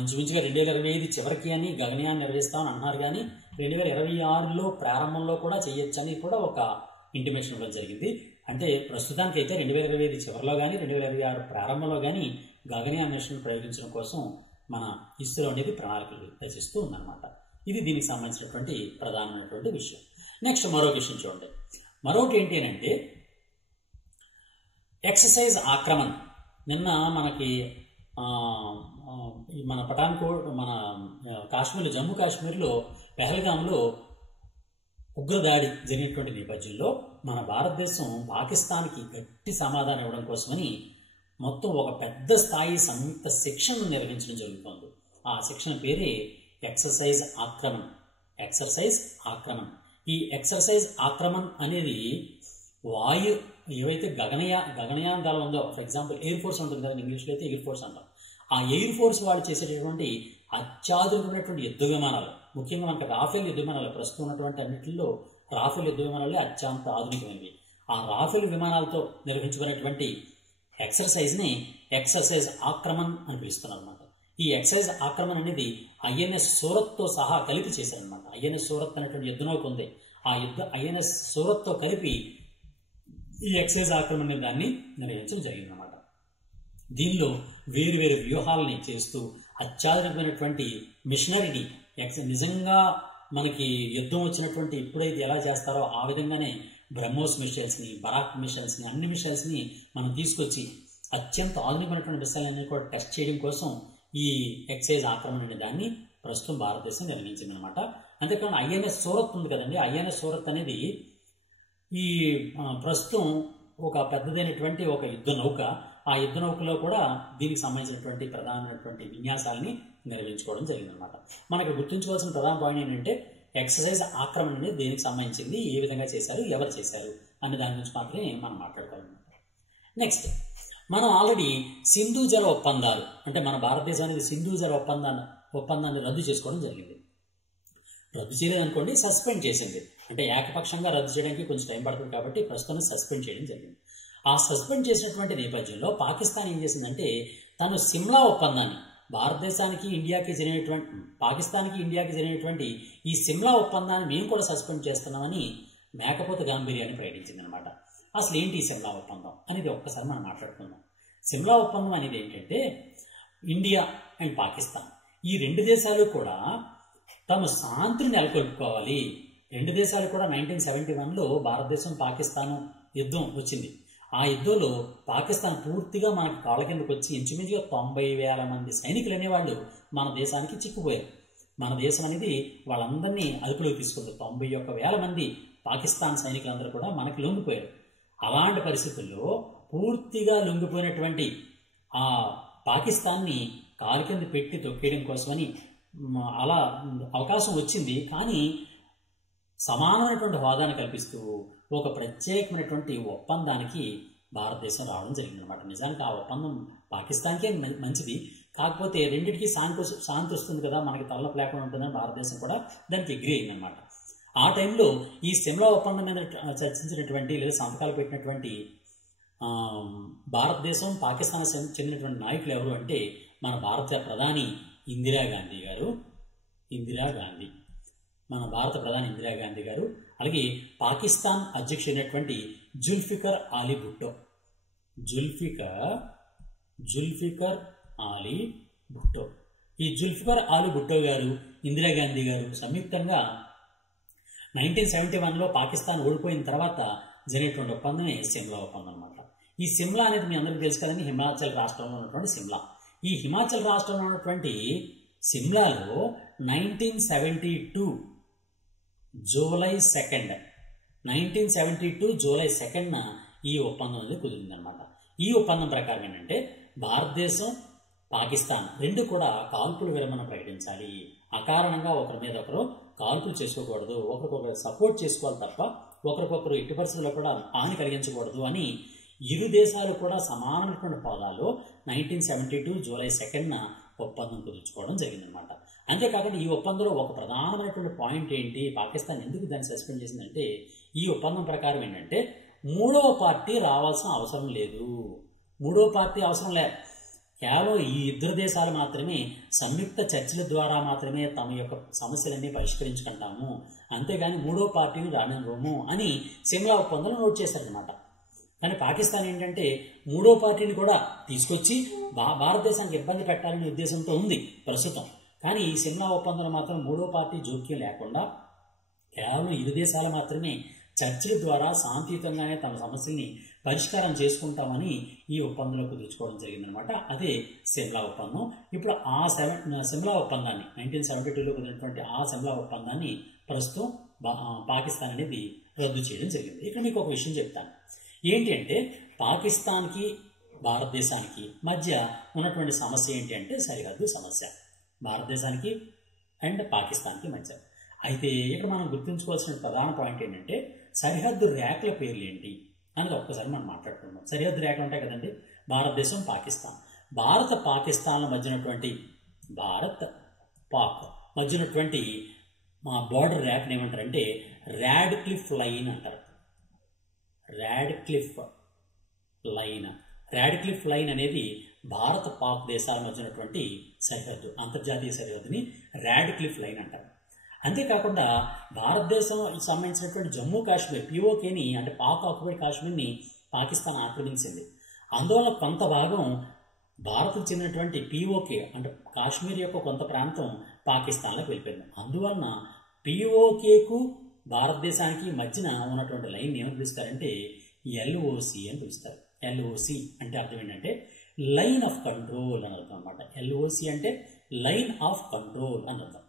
ఇంచుమించుగా 2025 చివరికి అని గగనయాన్ నిర్వహిస్తామని అంటున్నారు. కానీ 2026లో ప్రారంభంలో కూడా చేయొచ్చని కూడా ఒక ఇంటిమేషన్ ఇవ్వడం జరిగింది. అంటే ప్రస్తుతానికి అయితే 2025 చివరిలో కానీ 2026 ప్రారంభంలో కానీ గగనయాన్ మిషన్ ప్రయోగించడం కోసం మన ఇస్రో అనేది ప్రణాళికలు రచిస్తూ ఉందన్నమాట. ఇది దీనికి సంబంధించినటువంటి ప్రధానమైనటువంటి విషయం. నెక్స్ట్ మరో విషయం చూడండి. మరొకటి ఏంటి అంటే ఎక్సర్సైజ్ ఆక్రమణ్. నిన్న మనకి మన పఠాన్కోట్, మన కాశ్మీర్లో, జమ్మూ కాశ్మీర్లో పెహల్గాంలో ఉగ్రదాడి జరిగినటువంటి నేపథ్యంలో మన భారతదేశం పాకిస్తాన్కి గట్టి సమాధానం ఇవ్వడం కోసమని మొత్తం ఒక పెద్ద స్థాయి సంయుక్త శిక్షణ నిర్వహించడం జరుగుతోంది. ఆ శిక్షణ పేరే ఎక్సర్సైజ్ ఆక్రమణ్. ఈ ఎక్సర్సైజ్ ఆక్రమణ్ అనేది ఏవైతే గగనయాన దళం ఉందో, ఫర్ ఎగ్జాంపుల్ ఎయిర్ ఫోర్స్ ఉంటుంది కదా, ఇంగ్లీష్లో అయితే ఎయిర్ ఫోర్స్ అంటాం. ఆ ఎయిర్ ఫోర్స్ వాళ్ళు చేసేటటువంటి అత్యాధునికమైనటువంటి యుద్ధ విమానాలు, ముఖ్యంగా మనకి రాఫెల్ యుద్ధ విమానాలు, ప్రస్తుతం ఉన్నటువంటి అన్నింటిలో రాఫెల్ యుద్ధ విమానాలే అత్యంత ఆధునికమైనవి. ఆ రాఫెల్ విమానాలతో నిర్వహించుకునేటువంటి ఎక్సర్సైజ్ని ఎక్సర్సైజ్ ఆక్రమణ్ అని పిలుస్తున్నారు అనమాట. ఈ ఎక్సర్సైజ్ ఆక్రమణ్ అనేది ఐఎన్ఎస్ సూరత్తో సహా కలిపి చేశారనమాట. ఐఎన్ఎస్ సూరత్ అనేటువంటి యుద్ధనౌక ఉంది. ఆ ఐఎన్ఎస్ సూరత్తో కలిపి ఈ ఎక్సర్సైజ్ ఆక్రమణ్ అనే దాన్ని నిర్వహించడం జరిగిందనమాట. దీనిలో వేరు వేరు వ్యూహాలని చేస్తూ అత్యాధునికమైనటువంటి మిషనరీని నిజంగా మనకి యుద్ధం వచ్చినటువంటి ఇప్పుడైతే ఎలా చేస్తారో ఆ విధంగానే బ్రహ్మోస్ మిసైల్స్ని, బరాక్ మిసైల్స్ని, అన్ని మిసైల్స్ని మనం తీసుకొచ్చి అత్యంత ఆధునికమైనటువంటి మిసైల్ అన్ని కూడా టెస్ట్ చేయడం కోసం ఈ ఎక్సైజ్ ఆక్రమణ అనే దాన్ని ప్రస్తుతం భారతదేశం నిర్వహించిందనమాట. అంతేకాకుండా ఐఎన్ఎస్ సూరత్ ఉంది కదండి, ఐఎన్ఎస్ సూరత్ అనేది ఈ ప్రస్తుతం ఒక పెద్దదైనటువంటి ఒక యుద్ధ నౌక. ఆ యుద్ధ నౌకలో కూడా దీనికి సంబంధించినటువంటి ప్రధానమైనటువంటి విన్యాసాలని నిర్వహించుకోవడం జరిగిందనమాట. మనకి గుర్తుంచుకోవాల్సిన ప్రధాన పాయింట్ ఏంటంటే ఎక్సర్సైజ్ ఆక్రమణ అనేది దేనికి సంబంధించింది, ఏ విధంగా చేశారు, ఎవరు చేశారు అనే దాని గురించి మాత్రమే మనం మాట్లాడుకోవాలన్నమాట. నెక్స్ట్, మనం ఆల్రెడీ సింధు జల ఒప్పందాలు అంటే మన భారతదేశం అనేది సింధు జల ఒప్పందాన్ని రద్దు చేసుకోవడం జరిగింది. రద్దు చేయలేదనుకోండి, సస్పెండ్ చేసింది. అంటే ఏకపక్షంగా రద్దు చేయడానికి కొంచెం టైం పడుతుంది కాబట్టి ప్రస్తుతం సస్పెండ్ చేయడం జరిగింది. ఆ సస్పెండ్ చేసినటువంటి నేపథ్యంలో పాకిస్తాన్ ఏం చేసిందంటే తను సిమ్లా ఒప్పందాన్ని భారతదేశానికి ఇండియాకి జరిగినటువంటి పాకిస్తాన్కి ఇండియాకి జరిగినటువంటి ఈ సిమ్లా ఒప్పందాన్ని మేము కూడా సస్పెండ్ చేస్తున్నామని మేకపోతే గాంభీర్యాన్ని ప్రకటించిందనమాట. అసలు ఏంటి ఈ సిమ్లా ఒప్పందం అనేది ఒక్కసారి మనం మాట్లాడుకుందాం. సిమ్లా ఒప్పందం అనేది ఏంటంటే ఇండియా అండ్ పాకిస్తాన్ ఈ రెండు దేశాలు కూడా తమ శాంతిని నెలకొల్పుకోవాలి. రెండు దేశాలు కూడా 1971లో భారతదేశం పాకిస్తాన్ యుద్ధం వచ్చింది. ఆ యుద్ధంలో పాకిస్తాన్ పూర్తిగా మనకి కాళ్ళ కిందకు వచ్చి ఇంచుమించుగా 90,000 మంది సైనికులు అనేవాళ్ళు మన దేశానికి చిక్కుపోయారు. మన దేశం అనేది వాళ్ళందరినీ అదుపులోకి తీసుకుంది. 91,000 మంది పాకిస్తాన్ సైనికులందరూ కూడా మనకి లొంగిపోయారు. అలాంటి పరిస్థితుల్లో పూర్తిగా లొంగిపోయినటువంటి ఆ పాకిస్తాన్ని కాలు కింద పెట్టి తొక్కేయడం కోసమని అలా అవకాశం వచ్చింది. కానీ సమానమైనటువంటి హోదాను కల్పిస్తూ ఒక ప్రత్యేకమైనటువంటి ఒప్పందానికి భారతదేశం రావడం జరిగిందనమాట. నిజానికి ఆ ఒప్పందం పాకిస్తాన్కే మంచిది, కాకపోతే రెండింటికి శాంతి వస్తుంది కదా, మనకి తలనొప్పి లేకుండా ఉంటుందని భారతదేశం కూడా దానికి ఎగ్రీ అయిందనమాట. ఆ టైంలో ఈ సిమ్లా ఒప్పందం మీద చర్చించినటువంటి లేదా సంతకాలు పెట్టినటువంటి భారతదేశం పాకిస్తాన్ చెందినటువంటి నాయకులు ఎవరు అంటే మన భారత ప్రధాని ఇందిరాగాంధీ గారు, మన భారత ప్రధాని ఇందిరాగాంధీ గారు, అలాగే పాకిస్తాన్ అధ్యక్షుడైనటువంటి జుల్ఫికర్ ఆలీ భుట్టో, ఈ జుల్ఫికర్ ఆలీ భుట్టో గారు, ఇందిరాగాంధీ గారు సంయుక్తంగా 1971లో పాకిస్తాన్ ఓడిపోయిన తర్వాత జరిగినటువంటి ఒప్పందమే సిమ్లా ఒప్పందం అనమాట. ఈ సిమ్లా అనేది మీ అందరికీ తెలుసు కదండి, హిమాచల్ రాష్ట్రంలో ఉన్నటువంటి సిమ్లా. ఈ హిమాచల్ రాష్ట్రంలో ఉన్నటువంటి సిమ్లాలో 1972 జూలై 2న ఈ ఒప్పందం అనేది కుదిరిందనమాట. ఈ ఒప్పందం ప్రకారం ఏంటంటే భారతదేశం పాకిస్తాన్ రెండు కూడా కాల్పుల విరమణ ప్రకటించాలి. అకారణంగా ఒకరి మీద ఒకరు కాల్పులు చేసుకోకూడదు, ఒకరికొకరు సపోర్ట్ చేసుకోవాలి తప్ప ఒకరికొకరు ఎట్టి పరిస్థితుల్లో కూడా హాని కలిగించకూడదు అని ఇరు దేశాలు కూడా సమానమైనటువంటి హోదాలో 1972 జూలై 2న ఒప్పందం కుదుర్చుకోవడం జరిగిందనమాట. అంతేకాకుండా ఈ ఒప్పందంలో ఒక ప్రధానమైనటువంటి పాయింట్ ఏంటి, పాకిస్తాన్ ఎందుకు దాన్ని సస్పెండ్ చేసిందంటే ఈ ఒప్పందం ప్రకారం ఏంటంటే మూడవ పార్టీ రావాల్సిన అవసరం లేదు. కేవలం ఈ ఇద్దరు దేశాలు మాత్రమే సంయుక్త చర్చల ద్వారా మాత్రమే తమ యొక్క సమస్యలన్నీ పరిష్కరించుకుంటాము, అంతేగాని మూడో పార్టీని రానివ్వము అని సిమ్లా ఒప్పందంలో నోట్ చేశారనమాట. కానీ పాకిస్తాన్ ఏంటంటే మూడో పార్టీని కూడా తీసుకొచ్చి భారతదేశానికి ఇబ్బంది పెట్టాలనే ఉద్దేశంతో ఉంది ప్రస్తుతం. కానీ ఈ సిమ్లా ఒప్పందంలో మాత్రం మూడో పార్టీ జోక్యం లేకుండా కేవలం ఇరు దేశాలు మాత్రమే చర్చల ద్వారా శాంతియుతంగానే తమ సమస్యల్ని పరిష్కారం చేసుకుంటామని ఈ ఒప్పందంలో కుదుర్చుకోవడం జరిగిందనమాట. అదే సిమ్లా ఒప్పందం. ఇప్పుడు ఆ సిమ్లా ఒప్పందాన్ని 1972లో కుదిరినటువంటి ఆ సిమ్లా ఒప్పందాన్ని ప్రస్తుతం పాకిస్తాన్ అనేది రద్దు చేయడం జరిగింది. ఇక్కడ మీకు ఒక విషయం చెప్తాను. ఏంటి అంటే పాకిస్తాన్కి భారతదేశానికి మధ్య ఉన్నటువంటి సమస్య ఏంటి అంటే సరిహద్దు సమస్య, భారతదేశానికి అండ్ పాకిస్తాన్కి మధ్య. అయితే ఇక్కడ మనం గుర్తుంచుకోవాల్సిన ప్రధాన పాయింట్ ఏంటంటే సరిహద్దు రేఖల పేర్లు ఏంటి అనేది ఒక్కసారి మనం మాట్లాడుకుందాం. సరిహద్దు రేఖలు ఉంటాయి కదండి, భారతదేశం పాకిస్తాన్, పాకిస్తాన్ల మధ్యనటువంటి పాక్ మధ్యనటువంటి మా బార్డర్ రేఖను ఏమంటారంటే రాడ్క్లిఫ్ లైన్ అంటారు. రాడ్క్లిఫ్ లైన్ అనేది భారత పాక్ దేశాల మధ్యనటువంటి సరిహద్దు, అంతర్జాతీయ సరిహద్దుని రాడ్క్లిఫ్ లైన్ అంటారు. అంతేకాకుండా భారతదేశం సంబంధించినటువంటి జమ్మూ కాశ్మీర్ పిఓకేని అంటే పాక్ ఆక్యుపైడ్ కాశ్మీర్ని పాకిస్తాన్ ఆక్రమించింది. అందువల్ల కొంత భాగం భారత్కు చెందినటువంటి పిఓకే అంటే కాశ్మీర్ యొక్క కొంత ప్రాంతం పాకిస్తాన్లోకి వెళ్ళిపోయింది. అందువలన పిఓకేకు భారతదేశానికి మధ్యన ఉన్నటువంటి లైన్ ఏమని పిలుస్తారంటే ఎల్ఓసి అని పిలుస్తారు. ఎల్ఓసి అంటే అర్థం ఏంటంటే లైన్ ఆఫ్ కంట్రోల్ అని అర్థం అనమాట. ఎల్ఓసి అంటే లైన్ ఆఫ్ కంట్రోల్ అని అర్థం.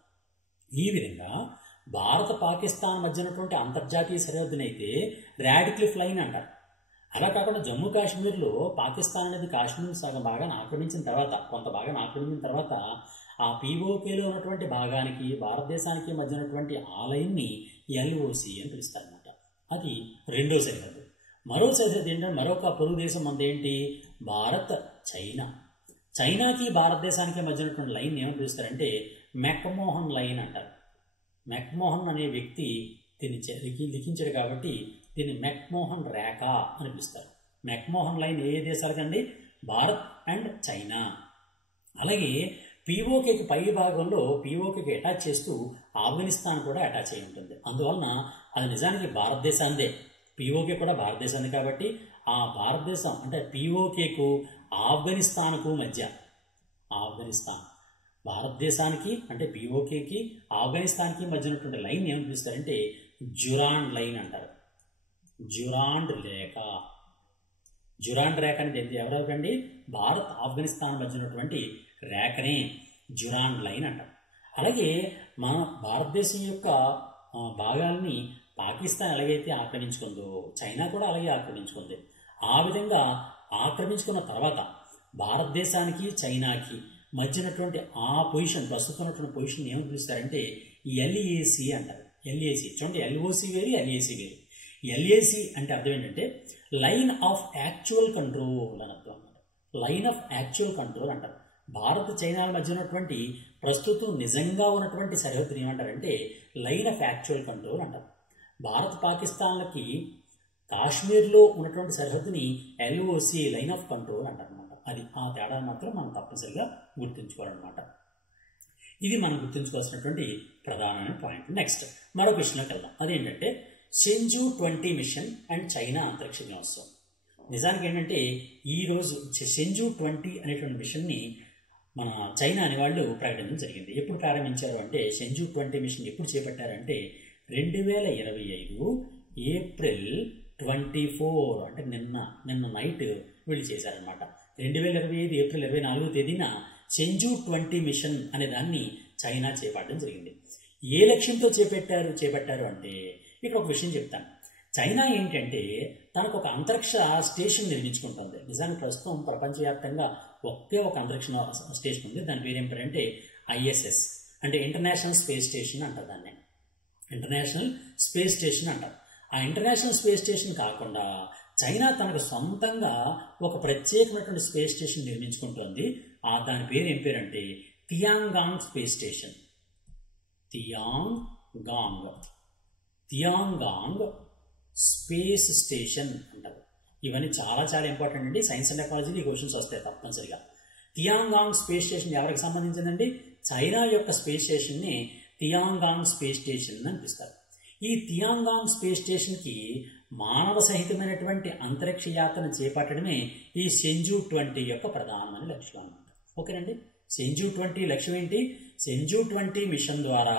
ఈ విధంగా భారత పాకిస్తాన్ మధ్య ఉన్నటువంటి అంతర్జాతీయ సరిహద్దునైతే రాడిక్లిఫ్ లైన్ అంటారు. అలా కాకుండా జమ్మూ కాశ్మీర్లో పాకిస్తాన్ అనేది కాశ్మీర్ సగం భాగాన్ని ఆక్రమించిన తర్వాత, కొంత భాగాన్ని ఆక్రమించిన తర్వాత ఆ పిఓకేలో ఉన్నటువంటి భాగానికి భారతదేశానికి మధ్య ఉన్నటువంటి ఆ లైన్ని ఎల్ఓసి అని పిలుస్తారనమాట. అది రెండో సరిహద్దు. మరో సరిహద్దు ఏంటంటే మరొక పొరుగు దేశం మనదేంటి, భారత్ చైనా. చైనాకి భారతదేశానికి మధ్య ఉన్నటువంటి లైన్ ఏమని పిలుస్తారంటే మెక్మోహన్ లైన్ అంటారు. మెక్మోహన్ అనే వ్యక్తి దీన్ని లిఖించాడు కాబట్టి దీన్ని మెక్మోహన్ రేఖ అని పిలుస్తారు. మెక్మోహన్ లైన్ ఏ దేశాలకండి, భారత్ అండ్ చైనా. అలాగే పిఓకేకి పై భాగంలో పిఓకేకి అటాచ్ చేస్తూ ఆఫ్ఘనిస్తాన్ కూడా అటాచ్ అయి ఉంటుంది. అందువలన అది నిజానికి భారతదేశాందే, పిఓకే కూడా భారతదేశాన్ని కాబట్టి ఆ భారతదేశం అంటే పిఓకేకు ఆఫ్ఘనిస్తాన్కు మధ్య, ఆఫ్ఘనిస్తాన్ భారతదేశానికి అంటే పిఓకేకి ఆఫ్ఘనిస్తాన్కి మధ్య ఉన్నటువంటి లైన్ ఏమని పిలుస్తారంటే డ్యూరాండ్ లైన్ అంటారు. డ్యూరాండ్ రేఖ. డ్యూరాండ్ రేఖ అనేది ఎవరెవరికండి, భారత్ ఆఫ్ఘనిస్తాన్ మధ్య ఉన్నటువంటి రేఖనే డ్యూరాండ్ లైన్ అంటారు. అలాగే మన భారతదేశం యొక్క భాగాల్ని పాకిస్తాన్ ఎలాగైతే ఆక్రమించుకుందో చైనా కూడా అలాగే ఆక్రమించుకుంది. ఆ విధంగా ఆక్రమించుకున్న తర్వాత భారతదేశానికి చైనాకి మధ్యనటువంటి ఆ పొజిషన్, ప్రస్తుతం ఉన్నటువంటి పొజిషన్ ఏమని పిలుస్తారంటే ఎల్ఏసి అంటారు. ఎల్ఏసి చూడండి, ఎల్ఓసి వేరు, ఎల్ఏసి వేరు. ఎల్ఏసి అంటే అర్థం ఏంటంటే లైన్ ఆఫ్ యాక్చువల్ కంట్రోల్ అని అర్థం అన్నమాట. లైన్ ఆఫ్ యాక్చువల్ కంట్రోల్ అంటారు. భారత్ చైనాల మధ్య ఉన్నటువంటి ప్రస్తుతం నిజంగా ఉన్నటువంటి సరిహద్దుని ఏమంటారంటే లైన్ ఆఫ్ యాక్చువల్ కంట్రోల్ అంటారు. భారత్ పాకిస్తాన్లకి కాశ్మీర్లో ఉన్నటువంటి సరిహద్దుని ఎల్ఓసి లైన్ ఆఫ్ కంట్రోల్ అంటారు అనమాట. అది ఆ తేడా మాత్రం మనం తప్పనిసరిగా గుర్తుంచుకోవాలన్నమాట. ఇది మనం గుర్తుంచుకోవాల్సినటువంటి ప్రధానమైన పాయింట్. నెక్స్ట్ మరో విషయంలోకి వెళ్దాం. అదేంటంటే షెంజూ 20 మిషన్ అండ్ చైనా అంతరిక్ష దినోత్సవం. నిజానికి ఏంటంటే ఈరోజు షెంజూ 20 అనేటువంటి మిషన్ని మన చైనా అనే వాళ్ళు ప్రకటించడం జరిగింది. ఎప్పుడు ప్రారంభించారు అంటే షెంజూ 20 మిషన్ ఎప్పుడు చేపట్టారంటే 2025 ఏప్రిల్ 24 అంటే నిన్న నైట్ వీళ్ళు చేశారనమాట. 2025 ఏప్రిల్ 24వ తేదీన షెంజూ 20 మిషన్ అనే దాన్ని చైనా చేపట్టడం జరిగింది. ఏ లక్ష్యంతో చేపట్టారు అంటే ఇక్కడ ఒక విషయం చెప్తాను. చైనా ఏంటంటే తనకు ఒక అంతరిక్ష స్టేషన్ నిర్మించుకుంటుంది. నిజానికి ప్రస్తుతం ప్రపంచవ్యాప్తంగా ఒకే ఒక అంతరిక్ష స్టేషన్ ఉంది. దాని పేరు ఏమిటంటే ఐఎస్ఎస్ అంటే ఇంటర్నేషనల్ స్పేస్ స్టేషన్ అంటారు. దాన్ని ఇంటర్నేషనల్ స్పేస్ స్టేషన్ అంటారు. ఆ ఇంటర్నేషనల్ స్పేస్ స్టేషన్ కాకుండా చైనా తనకు సొంతంగా ఒక ప్రత్యేకమైనటువంటి స్పేస్ స్టేషన్ నిర్మించుకుంటుంది. దాని పేరు ఏం పేరంటే Tiangong space station. Tiangong space station అంటారు. ఇవన్నీ చాలా చాలా ఇంపార్టెంట్ అండి. సైన్స్ అండ్ టెక్నాలజీలో ఈ క్వశ్చన్స్ వస్తాయి తప్పనిసరిగా. తియాంగాంగ్ స్పేస్ స్టేషన్ ఎవరికి సంబంధించిందండి? చైనా యొక్క స్పేస్ స్టేషన్ని తియాంగాంగ్ స్పేస్ స్టేషన్ అని పిలుస్తారు. ఈ తియాంగాంగ్ స్పేస్ స్టేషన్కి మానవ సహితమైనటువంటి అంతరిక్ష యాత్రను చేపట్టడమే ఈ షెంజూ 20 యొక్క ప్రధానమైన లక్ష్యం అన్నమాట. ఓకేనండి, షెంజూ 20 లక్ష్యం ఏంటి? షెంజూ 20 మిషన్ ద్వారా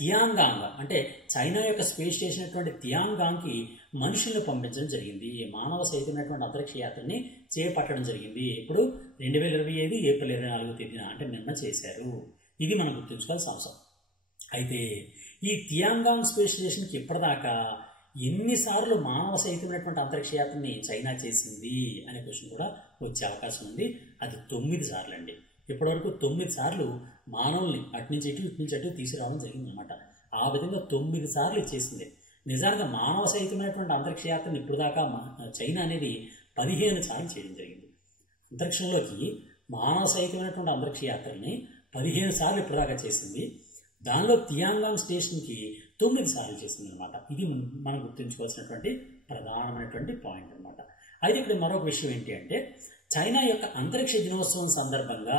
తియాంగాంగ్ అంటే చైనా యొక్క స్పేస్ స్టేషన్ అయినటువంటి తియాంగాంగ్కి మనుషులను పంపించడం జరిగింది. మానవ సహితమైనటువంటి అంతరిక్ష యాత్రని చేపట్టడం జరిగింది. ఇప్పుడు 2025 ఏప్రిల్ 24వ తేదీన అంటే నిన్న చేశారు. ఇది మనం గుర్తుంచుకోవాల్సిన అవసరం. అయితే ఈ తియాంగాంగ్ స్పేస్ స్టేషన్కి ఇప్పటిదాకా ఎన్నిసార్లు మానవ సహితమైనటువంటి అంతరిక్ష యాత్రని చైనా చేసింది అనే క్వశ్చన్ కూడా వచ్చే అవకాశం ఉంది. అది 9 సార్లు అండి. ఇప్పటివరకు 9 సార్లు మానవుల్ని అటునుంచి ఇటు తీసుకురావడం జరిగింది అనమాట. ఆ విధంగా 9 సార్లు చేసింది. నిజానికి మానవ సహితమైనటువంటి అంతరిక్ష యాత్రని ఇప్పుడు దాకా చైనా అనేది 15 సార్లు చేయడం జరిగింది. అంతరిక్షంలోకి మానవ సహితమైనటువంటి అంతరిక్ష యాత్రని 15 సార్లు ఇప్పుడు దాకా చేసింది. దానిలో తియాంగాంగ్ స్టేషన్కి 9 సార్లు చేసింది అనమాట. ఇది మనం గుర్తుంచుకోవాల్సినటువంటి ప్రధానమైనటువంటి పాయింట్ అనమాట. అయితే ఇక్కడ మరొక విషయం ఏంటి అంటే చైనా యొక్క అంతరిక్ష దినోత్సవం సందర్భంగా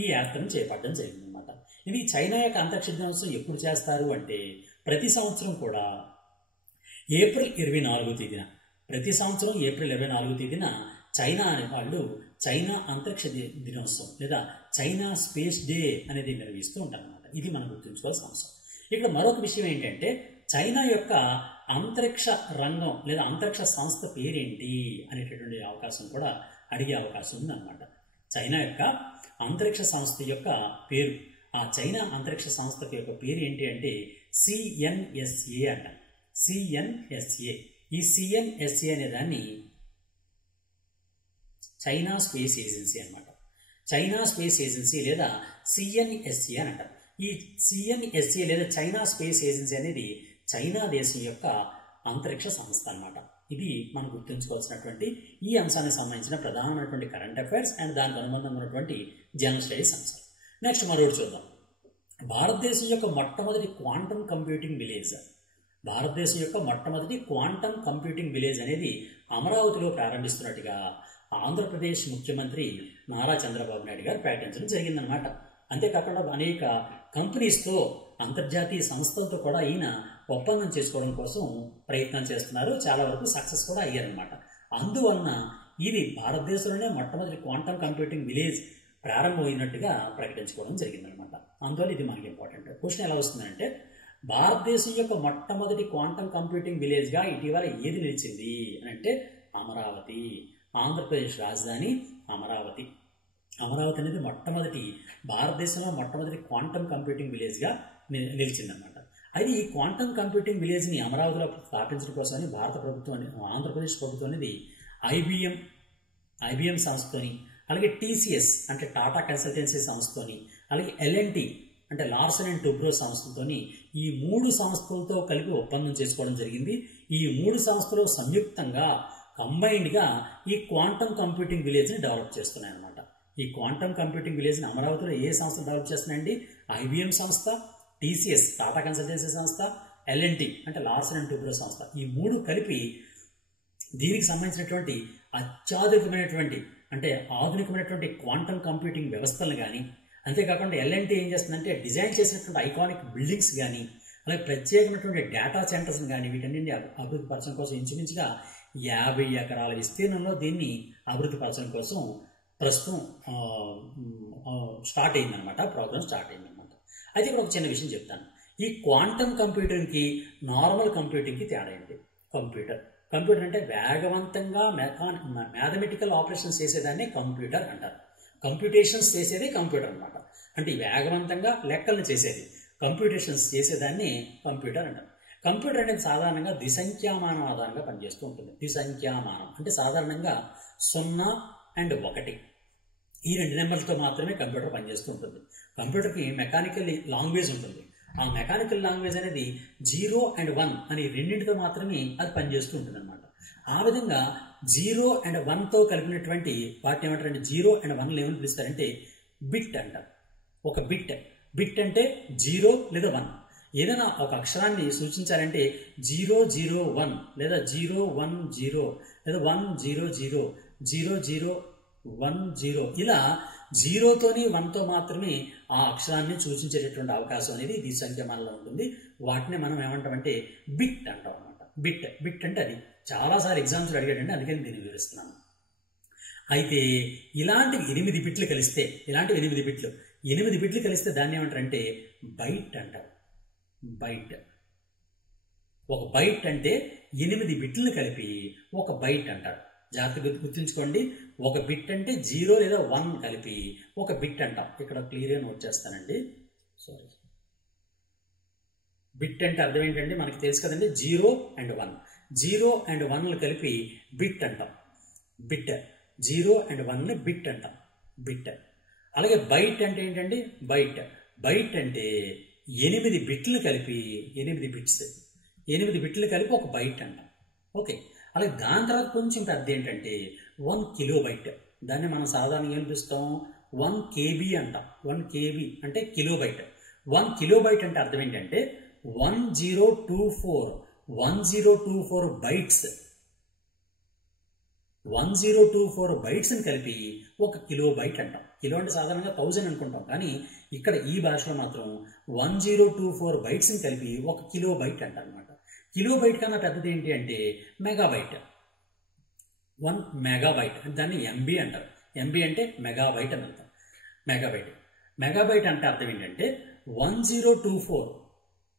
ఈ యాత్రను చేపట్టడం జరిగిందనమాట. ఇది చైనా యొక్క అంతరిక్ష దినోత్సవం ఎప్పుడు చేస్తారు అంటే ప్రతి సంవత్సరం కూడా ఏప్రిల్ 24వ తేదీన, ప్రతి సంవత్సరం ఏప్రిల్ 24వ తేదీన చైనా అనే వాళ్ళు చైనా అంతరిక్ష దినోత్సవం లేదా చైనా స్పేస్ డే అనేది నిర్వహిస్తూ ఉంటారన్నమాట. ఇది మనం గుర్తుంచుకోవాల్సిన అవసరం. ఇక్కడ మరొక విషయం ఏంటంటే చైనా యొక్క అంతరిక్ష రంగం లేదా అంతరిక్ష సంస్థ పేరేంటి అనేటటువంటి అవకాశం కూడా అడిగే అవకాశం ఉందన్నమాట. చైనా యొక్క అంతరిక్ష సంస్థ యొక్క పేరు, ఆ చైనా అంతరిక్ష సంస్థ యొక్క పేరు ఏంటి అంటే CNSA అంట. CNSA. ఈ CNSA అనే దాన్ని చైనా స్పేస్ ఏజెన్సీ అనమాట. చైనా స్పేస్ ఏజెన్సీ లేదా CNSA అని అంటారు. ఈ CNSA లేదా చైనా స్పేస్ ఏజెన్సీ అనేది చైనా దేశం యొక్క అంతరిక్ష సంస్థ అనమాట. ఇది మనం గుర్తుంచుకోవాల్సినటువంటి ఈ అంశానికి సంబంధించిన ప్రధానమైనటువంటి కరెంట్ అఫైర్స్ అండ్ దానికి అనుబంధంగా ఉన్నటువంటి జనరల్ స్టడీస్ అంశాలు. నెక్స్ట్ మరొకటి చూద్దాం. భారతదేశం యొక్క మొట్టమొదటి క్వాంటమ్ కంప్యూటింగ్ విలేజ్. భారతదేశం యొక్క మొట్టమొదటి క్వాంటమ్ కంప్యూటింగ్ విలేజ్ అనేది అమరావతిలో ప్రారంభిస్తున్నట్టుగా ఆంధ్రప్రదేశ్ ముఖ్యమంత్రి నారా చంద్రబాబు నాయుడు గారు ప్రకటించడం జరిగిందనమాట. అంతేకాకుండా అనేక కంపెనీస్తో, అంతర్జాతీయ సంస్థలతో కూడా ఈయన ఒప్పందం చేసుకోవడం కోసం ప్రయత్నం చేస్తున్నారు. చాలా వరకు సక్సెస్ కూడా అయ్యారనమాట. అందువలన ఇది భారతదేశంలోనే మొట్టమొదటి క్వాంటమ్ కంప్యూటింగ్ విలేజ్ ప్రారంభమైనట్టుగా ప్రకటించుకోవడం జరిగిందనమాట. అందువల్ల ఇది మనకి ఇంపార్టెంట్. క్వశ్చన్ ఎలా వస్తుందంటే భారతదేశం యొక్క మొట్టమొదటి క్వాంటమ్ కంప్యూటింగ్ విలేజ్గా ఇటీవల ఏది నిలిచింది అని అంటే అమరావతి. ఆంధ్రప్రదేశ్ రాజధాని అమరావతి. అమరావతి అనేది భారతదేశంలో మొట్టమొదటి క్వాంటమ్ కంప్యూటింగ్ విలేజ్గా నిలిచిందనమాట. అయితే ఈ క్వాంటమ్ కంప్యూటింగ్ విలేజ్ని అమరావతిలో స్థాపించడం కోసమని భారత ప్రభుత్వం, ఆంధ్రప్రదేశ్ ప్రభుత్వం అనేది ఐబిఎం సంస్థతోని, అలాగే TCS అంటే టాటా కన్సల్టెన్సీ సంస్థతోని, అలాగే LNT అంటే లార్సన్ అండ్ టూబ్రో సంస్థతోని ఈ 3 సంస్థలతో కలిపి ఒప్పందం చేసుకోవడం జరిగింది. ఈ 3 సంస్థలు సంయుక్తంగా కంబైన్డ్గా ఈ క్వాంటమ్ కంప్యూటింగ్ విలేజ్ని డెవలప్ చేస్తున్నాయి అనమాట. ఈ క్వాంటమ్ కంప్యూటింగ్ విలేజ్ని అమరావతిలో ఏ సంస్థ డెవలప్ చేస్తున్నాయండి? IBM సంస్థ, TCS టాటా కన్సల్టెన్సీ సంస్థ, LNT అంటే లార్సన్ అండ్ టూబ్రో సంస్థ. ఈ 3 కలిపి దీనికి సంబంధించినటువంటి అత్యాధునికమైనటువంటి అంటే ఆధునికమైనటువంటి క్వాంటమ్ కంప్యూటింగ్ వ్యవస్థలను కానీ, అంతేకాకుండా LNT ఏం చేస్తుందంటే డిజైన్ చేసినటువంటి ఐకానిక్ బిల్డింగ్స్ కానీ, అలాగే ప్రత్యేకమైనటువంటి డేటా సెంటర్స్ని కానీ వీటన్నింటినీ అభివృద్ధి పరచడం కోసం ఇంచుమించుగా 50 ఎకరాల విస్తీర్ణంలో దీన్ని అభివృద్ధి పరచడం కోసం ప్రస్తుతం స్టార్ట్ అయిందనమాట. ప్రోగ్రామ్ స్టార్ట్ అయిందనమాట. అయితే ఇక్కడ ఒక చిన్న విషయం చెప్తాను. ఈ క్వాంటమ్ కంప్యూటర్కి నార్మల్ కంప్యూటింగ్కి తేడా ఏంటి? కంప్యూటర్ అంటే వేగవంతంగా మ్యాథమెటికల్ ఆపరేషన్స్ చేసేదాన్ని కంప్యూటర్ అంటారు. కంప్యూటేషన్స్ చేసేది కంప్యూటర్ అనమాట. అంటే వేగవంతంగా లెక్కలను చేసేది, కంప్యూటేషన్స్ చేసేదాన్ని కంప్యూటర్ అంటారు. కంప్యూటర్ అనేది సాధారణంగా ద్విసంఖ్యామానం ఆధారంగా పనిచేస్తూ ఉంటుంది. ద్విసంఖ్యామానం అంటే సాధారణంగా 0 and 1 ఈ 2 నెంబర్లతో మాత్రమే కంప్యూటర్ పనిచేస్తూ ఉంటుంది. కంప్యూటర్కి మెకానికల్ లాంగ్వేజ్ ఉంటుంది. ఆ మెకానికల్ లాంగ్వేజ్ అనేది 0 and 1 అని రెండింటితో మాత్రమే అది పనిచేస్తూ ఉంటుంది అనమాట. ఆ విధంగా 0 and 1తో కలిపినటువంటి వాటిని ఏమంటారంటే 0 and 1 ఏమని పిలుస్తారంటే బిట్ అంటారు. ఒక బిట్ అంటే 0 లేదా 1. ఏదైనా ఒక అక్షరాన్ని సూచించాలంటే 001 లేదా 010 లేదా 100 0010 ఇలా 0తోని 1తో మాత్రమే ఆ అక్షరాన్ని సూచించేటటువంటి అవకాశం అనేది ద్విసంఖ్యామానంలో ఉంటుంది. వాటిని మనం ఏమంటామంటే బిట్ అంటాం అనమాట. బిట్ అంటే అది చాలాసార్లు ఎగ్జామ్స్లో అడిగాడంటే అందుకని దీన్ని వివరిస్తున్నాను. అయితే ఇలాంటివి 8 బిట్లు కలిస్తే 8 బిట్లు కలిస్తే దాన్ని ఏమంటారంటే బైట్ అంటారు. ఒక బైట్ అంటే 8 బిట్లను కలిపి ఒక బైట్ అంటారు. జాగ్రత్తగా గుర్తుంచుకోండి. ఒక బిట్ అంటే 0 లేదా 1 కలిపి ఒక బిట్ అంటాం. ఇక్కడ క్లియర్గా నోట్ చేస్తానండి. బిట్ అంటే అర్థం ఏంటంటే మనకి తెలుసు కదండి, 0 and 1. 0 and 1 కలిపి బిట్ అంటాం. 0 and 1 బిట్ అంటాం. అలాగే బైట్ అంటే ఏంటండి? బైట్ అంటే 8 బిట్లు కలిపి 8 బిట్లు కలిపి ఒక బైట్ అంటాం. ఓకే. అలాగే దాని తర్వాత కొంచెం పెద్ద ఏంటంటే 1 కిలోబైట్. దాన్ని మనం సాధారణంగా ఏం పిలుస్తాం? 1 KB అంటాం. 1 KB అంటే కిలోబైట్. 1 కిలోబైట్ అంటే అర్థం ఏంటంటే 1024 బైట్స్. 1024 బైట్స్ని కలిపి ఒక కిలోబైట్ అంటాం. కిలో అంటే సాధారణంగా 1000 అనుకుంటాం, కానీ ఇక్కడ ఈ భాషలో మాత్రం 1024 బైట్స్ని కలిపి ఒక కిలోబైట్ అంటాం అనమాట. కిలోబైట్ కన్నా పెద్దది ఏంటి అంటే మెగాబైట్. 1 మెగాబైట్ దాన్ని MB అంటారు. MB అంటే మెగాబైట్ అని అర్థం. మెగాబైట్ అంటే అర్థం ఏంటంటే 1024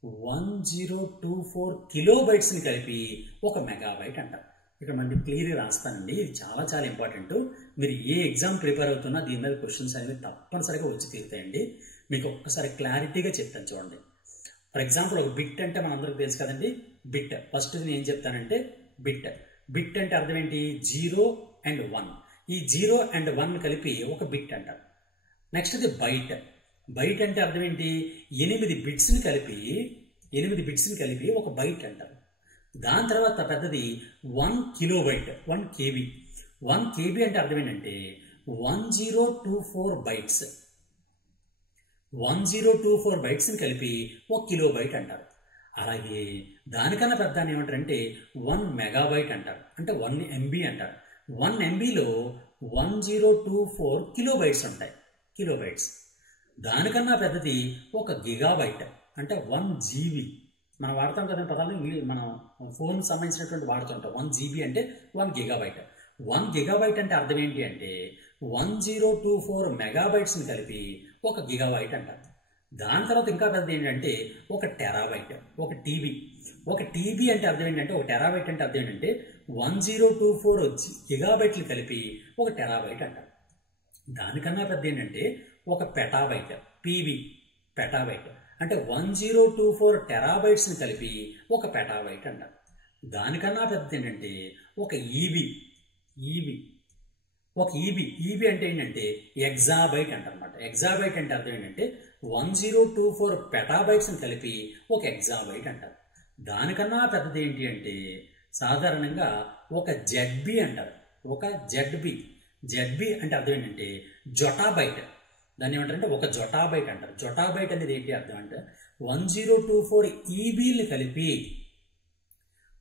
1024 కిలోబైట్స్ని కలిపి 1 మెగాబైట్ అంటారు. ఇక్కడ మనకి క్లియర్గా రాస్తానండి. ఇది చాలా చాలా ఇంపార్టెంట్. మీరు ఏ ఎగ్జామ్ ప్రిపేర్ అవుతున్నా దీని మీద క్వశ్చన్స్ అనేవి తప్పనిసరిగా వచ్చి తీరుతాయండి. మీకు ఒక్కసారి క్లారిటీగా చెప్తాను చూడండి. ఫర్ ఎగ్జాంపుల్ ఒక బిట్ అంటే మనందరికీ తెలుసు కదండి. బిట్ ఫస్ట్ నేను ఏం చెప్తానంటే బిట్ అంటే అర్థం ఏంటి? 0 and 1. ఈ 0 and 1 కలిపి ఒక బిట్ అంటారు. నెక్స్ట్ ఇది బైట్ అంటే అర్థం ఏంటి? 8 బిట్స్ని కలిపి ఒక బైట్ అంటారు. దాని తర్వాత పెద్దది 1 కిలోబైట్, 1 KB. 1 KB అంటే అర్థం ఏంటంటే 1024 బైట్స్. 1024 బైట్స్ని కలిపి 1 కిలోబైట్ అంటారు. అలాగే దానికన్నా పెద్ద ఏమంటారంటే 1 మెగాబైట్ అంటారు. అంటే 1 MB అంటారు. 1 MBలో 1024 కిలోబైట్స్ ఉంటాయి. దానికన్నా పెద్దది 1 గిగాబైట్ అంటే 1 GB. మనం వాడతాం కదా పదాలు, మనం ఫోన్ సంబంధించినటువంటి వాడుతుంటాం. 1 GB అంటే 1 గిగాబైట్. 1 గిగాబైట్ అంటే అర్థం ఏంటి అంటే 1024 మెగాబైట్స్ని కలిపి 1 గిగాబైట్ అంటారు. దాని తర్వాత ఇంకా పెద్దది ఏంటంటే 1 టెరాబైట్, 1 TB. 1 TB అంటే అర్థం ఏంటంటే 1 టెరాబైట్ అంటే అర్థం ఏంటంటే 1024 గిగాబైట్లు కలిపి 1 టెరాబైట్ అంటారు. దానికన్నా పెద్ద ఏంటంటే 1 పెటాబైట్, PB, పెటాబైట్ అంటే 1024 టెరాబైట్స్ని కలిపి 1 పెటాబైట్ అంటారు. దానికన్నా పెద్దది ఏంటంటే 1 EB. EB అంటే ఏంటంటే ఎగ్జాబైట్ అంటారనమాట. ఎగ్జాబైట్ అంటే అర్థం ఏంటంటే 1024 పెటాబైట్స్ని కలిపి 1 ఎగ్జాబైట్ అంటారు. దానికన్నా పెద్దది ఏంటి అంటే సాధారణంగా 1 ZB అంటారు. 1 ZB అంటే అర్థం ఏంటంటే జొటాబైట్. దాన్ని ఏమంటారంటే 1 జొటాబైట్ అంటారు. జొటాబైట్ అనేది ఏంటి అర్థం అంటే 1024 EBని కలిపి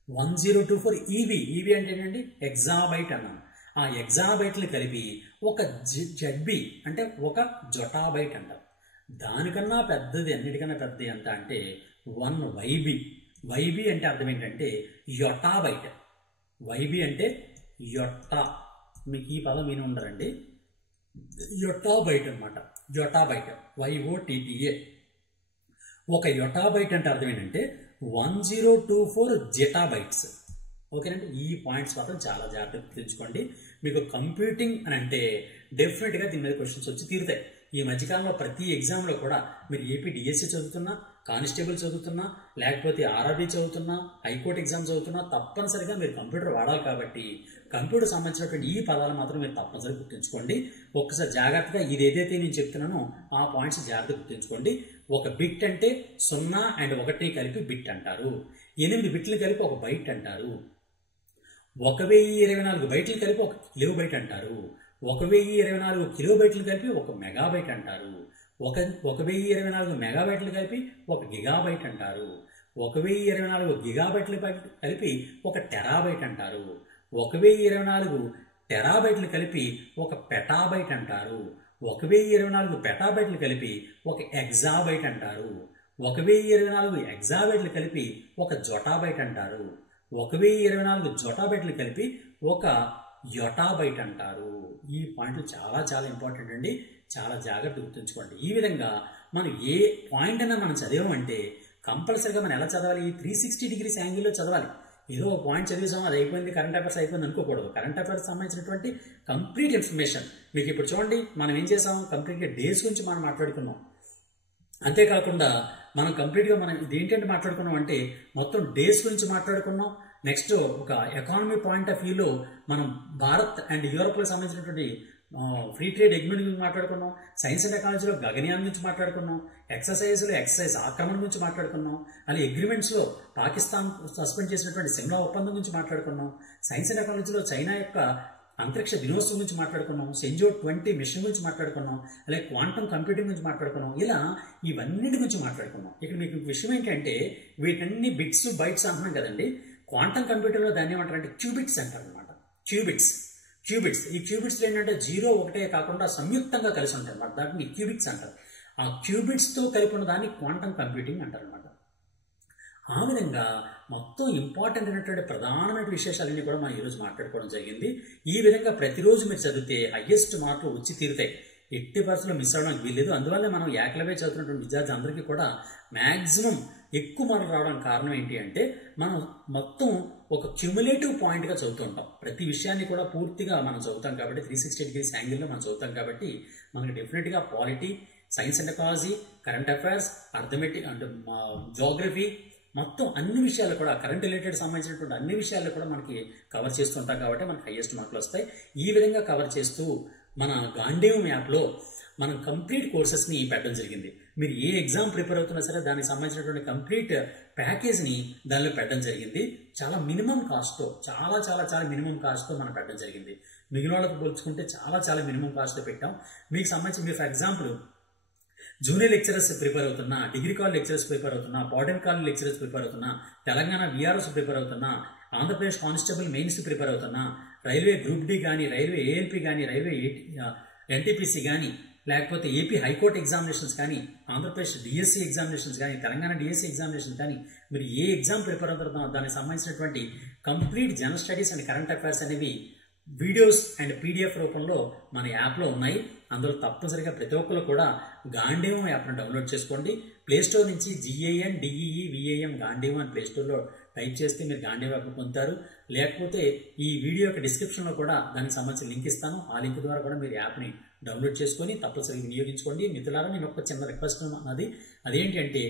1024 EB అంటే ఏంటంటే ఎగ్జాబైట్ అన్నాను. ఆ ఎగ్జాబైట్లు కలిపి 1 ZB అంటే 1 జొటాబైట్ అంటారు. దానికన్నా పెద్దది, అన్నిటికన్నా పెద్దది ఎంత అంటే 1 YB అంటే అర్థం ఏంటంటే యొటాబైట్. YB అంటే యొట్టా, మీకు ఈ పదం విని ఉండరండి. యొటాబైట్ అనమాట. యొటాబైట్, YOTTA. 1 యొటాబైట్ అంటే అర్థం ఏంటంటే 1024 జెటాబైట్స్. ఓకేనండి. ఈ పాయింట్స్ మాత్రం చాలా జాగ్రత్తగా తెలుసుకోండి. మీకు కంప్యూటింగ్ అని అంటే డెఫినెట్గా దీని మీద క్వశ్చన్స్ వచ్చి తీరుతాయి. ఈ మధ్యకాలంలో ప్రతి ఎగ్జామ్లో కూడా మీరు ఏపీ డిఎస్సి చదువుతున్నా, కానిస్టేబుల్ చదువుతున్నా, లేకపోతే ఆర్ఆర్బీ చదువుతున్నా, హైకోర్టు ఎగ్జామ్ చదువుతున్నా తప్పనిసరిగా మీరు కంప్యూటర్ వాడాలి. కాబట్టి కంప్యూటర్ సంబంధించినటువంటి ఈ పదాలు మాత్రం మీరు తప్పనిసరిగా గుర్తుంచుకోండి. ఒక్కసారి జాగ్రత్తగా ఇది ఏదైతే నేను చెప్తున్నానో ఆ పాయింట్స్ జాగ్రత్తగా గుర్తుంచుకోండి. 1 బిట్ అంటే 0 and 1 కలిపి బిట్ అంటారు. 8 బిట్లు కలిపి 1 బైట్ అంటారు. 1024 బైట్లు కలిపి 1 కిలోబైట్ అంటారు. 1024 కిలోబైట్లు కలిపి 1 మెగాబైట్ అంటారు. 1024 మెగాబైట్లు కలిపి 1 గిగాబైట్ అంటారు. 1024 గిగాబైట్లు కలిపి 1 టెరాబైట్ అంటారు. 1024 టెరాబైట్లు కలిపి 1 పెటాబైట్ అంటారు. 1024 పెటాబైట్లు కలిపి 1 ఎగ్జాబైట్ అంటారు. 1024 ఎగ్జాబైట్లు కలిపి 1 జొటాబైట్ అంటారు. 1024 జొటాబైట్లు కలిపి 1 యొటాబైట్ అంటారు. ఈ పాయింట్లు చాలా చాలా ఇంపార్టెంట్ అండి. చాలా జాగ్రత్తగా గుర్తుంచుకోండి. ఈ విధంగా మనం ఏ పాయింట్ అయినా మనం చదివామంటే కంపల్సరీగా మనం ఎలా చదవాలి? 360 degrees యాంగిల్లో చదవాలి. ఏదో పాయింట్ చదివేసాం, అది అయిపోయింది, కరెంట్ అఫైర్స్ అయిపోయింది అనుకోకూడదు. కరెంట్ అఫైర్స్ సంబంధించినటువంటి కంప్లీట్ ఇన్ఫర్మేషన్ మీకు ఇప్పుడు చూడండి. మనం ఏం చేసాం? కంప్లీట్గా డేస్ గురించి మనం మాట్లాడుకున్నాం. అంతేకాకుండా మనం కంప్లీట్గా మనం ఇదేంటంటే మాట్లాడుకున్నాం అంటే మొత్తం డేస్ గురించి మాట్లాడుకున్నాం. నెక్స్ట్ ఒక ఎకానమీ పాయింట్ ఆఫ్ వ్యూలో మనం భారత్ అండ్ యూరోప్కి సంబంధించినటువంటి ఫ్రీ ట్రేడ్ అగ్రిమెంట్ గురించి మాట్లాడుకున్నాం. సైన్స్ అండ్ టెక్నాలజీలో గగనయాన్ గురించి మాట్లాడుకున్నాం. ఎక్సర్సైజ్ ఆక్రమణ గురించి మాట్లాడుకున్నాం. అలాగే అగ్రిమెంట్స్లో పాకిస్తాన్ సస్పెండ్ చేసినటువంటి సిమ్లా ఒప్పందం గురించి మాట్లాడుకున్నాం. సైన్స్ అండ్ టెక్నాలజీలో చైనా యొక్క అంతరిక్ష దినోత్సవం గురించి మాట్లాడుకున్నాం. సెంజో 20 మిషన్ గురించి మాట్లాడుకున్నాం. అలాగే క్వాంటమ్ కంప్యూటింగ్ గురించి మాట్లాడుకున్నాం. ఇలా ఇవన్నిటి గురించి మాట్లాడుకున్నాం. ఇక్కడ మీకు విషయం ఏంటంటే వీటన్ని బిట్స్ బైట్స్ అంటున్నాం కదండి. క్వాంటమ్ కంప్యూటర్లో దాన్ని ఏమంటారంటే క్యూబిట్స్ అంటారు అనమాట. క్యూబిట్స్. ఈ క్యూబిట్స్లో ఏంటంటే 0, 1 కాకుండా సంయుక్తంగా కలిసి ఉంటాయి అన్నమాట. దాన్ని క్యూబిట్స్ అంటారు. ఆ క్యూబిట్స్తో కలిపి ఉన్న దాన్ని క్వాంటమ్ కంప్యూటింగ్ అంటారు అనమాట. ఆ విధంగా మొత్తం ఇంపార్టెంట్ అయినటువంటి ప్రధానమైన విశేషాలన్నీ కూడా మనం ఈరోజు మాట్లాడుకోవడం జరిగింది. ఈ విధంగా ప్రతిరోజు మీరు చదివితే హయ్యెస్ట్ మార్కులు వచ్చి తీరుతాయి. ఎట్టి పరిస్థితుల్లో మిస్ అవ్వడానికి వీల్లేదు. అందువల్ల మనం ఏకలవే చదువుతున్నటువంటి విద్యార్థి అందరికీ కూడా మ్యాక్సిమం ఎక్కువ మార్కులు రావడానికి కారణం ఏంటి అంటే మనం మొత్తం ఒక క్యుములేటివ్ పాయింట్గా చదువుతూ ఉంటాం. ప్రతి విషయాన్ని కూడా పూర్తిగా మనం చదువుతాం కాబట్టి 360 డిగ్రీస్ యాంగిల్లో మనం చదువుతాం కాబట్టి మనకి డెఫినెట్గా polity, science and technology, current affairs, arithmetic అంటే జోగ్రఫీ మొత్తం అన్ని విషయాలు కూడా కరెంట్ రిలేటెడ్ సంబంధించినటువంటి అన్ని విషయాలు కూడా మనకి కవర్ చేస్తుంటాం కాబట్టి మనకి హైయెస్ట్ మార్కులు వస్తాయి. ఈ విధంగా కవర్ చేస్తూ మన గాంధీవం యాప్లో మనం కంప్లీట్ కోర్సెస్ని పెట్టడం జరిగింది. మీరు ఏ ఎగ్జామ్ ప్రిపేర్ అవుతున్నా సరే దానికి సంబంధించినటువంటి కంప్లీట్ ప్యాకేజ్ని దానిలో పెట్టడం జరిగింది. చాలా మినిమం కాస్ట్తో, చాలా చాలా చాలా మినిమం కాస్ట్తో మనం పెట్టడం జరిగింది. మిగిలిన వాళ్ళకి పోల్చుకుంటే చాలా చాలా మినిమం కాస్ట్తో పెట్టాం. మీకు సంబంధించి మీరు for example junior lecturers prepare అవుతున్నా, డిగ్రీ కాలేజ్ లెక్చరర్స్ ప్రిపేర్ అవుతున్నా, పాలిటెక్నిక్ కాలేజ్ లెక్చరర్స్ ప్రిపేర్ అవుతున్నా, తెలంగాణ విఆర్ఎస్ ప్రిపేర్ అవుతున్నా, ఆంధ్రప్రదేశ్ కానిస్టేబుల్ మెయిన్స్ ప్రిపేర్ అవుతున్నా, రైల్వే గ్రూప్ డి కానీ, రైల్వే ఏఎల్పి కానీ, రైల్వే ఎన్టీపీసీ కానీ, లేకపోతే ఏపీ హైకోర్టు ఎగ్జామినేషన్స్ కానీ, ఆంధ్రప్రదేశ్ డిఎస్సి ఎగ్జామినేషన్స్ కానీ, తెలంగాణ డిఎస్సి ఎగ్జామినేషన్ కానీ, మీరు ఏ ఎగ్జామ్ ప్రిపేర్ అవుతారో దానికి సంబంధించినటువంటి complete general studies and current affairs అనేవి వీడియోస్ అండ్ పీడిఎఫ్ రూపంలో మన యాప్లో ఉన్నాయి. అందులో తప్పనిసరిగా ప్రతి ఒక్కరు కూడా గాంధీవం యాప్ను డౌన్లోడ్ చేసుకోండి. ప్లేస్టోర్ నుంచి GANDEEVAM గాంధీవం అని ప్లేస్టోర్లో టైప్ చేస్తే మీరు గాంధీవం యాప్ను పొందుతారు. లేకపోతే ఈ వీడియో యొక్క డిస్క్రిప్షన్లో కూడా దానికి సంబంధించిన లింక్ ఇస్తాను. ఆ లింక్ ద్వారా కూడా మీరు యాప్ని డౌన్లోడ్ చేసుకొని తప్పనిసరిగా వినియోగించుకోండి. మిత్రులారా, నేను ఒక చిన్న రిక్వెస్ట్ అన్నది అదేంటి అంటే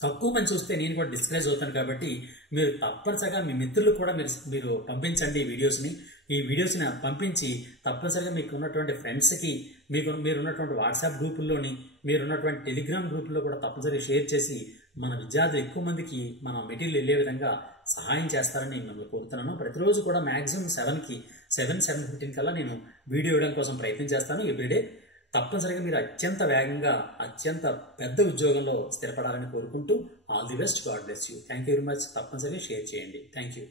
తక్కువ మంది చూస్తే నేను కూడా డిస్కరేజ్ అవుతాను కాబట్టి మీరు తప్పనిసరిగా మీ మిత్రులు కూడా మీరు పంపించండి ఈ వీడియోస్ని పంపించి తప్పనిసరిగా మీకు ఉన్నటువంటి ఫ్రెండ్స్కి, మీరున్నటువంటి వాట్సాప్ గ్రూపుల్లోని, మీరున్నటువంటి టెలిగ్రామ్ గ్రూపుల్లో కూడా తప్పనిసరిగా షేర్ చేసి మన విద్యార్థులు ఎక్కువ మందికి మన మెటీరియల్ వెళ్ళే విధంగా సహాయం చేస్తారని మిమ్మల్ని కోరుతున్నాను. ప్రతిరోజు కూడా మ్యాక్సిమం 7:15 కల్లా నేను వీడియో ఇవ్వడం కోసం ప్రయత్నం చేస్తాను ఎవ్రీడే. తప్పనిసరిగా మీరు అత్యంత వేగంగా అత్యంత పెద్ద ఉద్యోగంలో స్థిరపడాలని కోరుకుంటూ all the best. God bless you. Thank you very much. తప్పనిసరిగా షేర్ చేయండి. Thank you.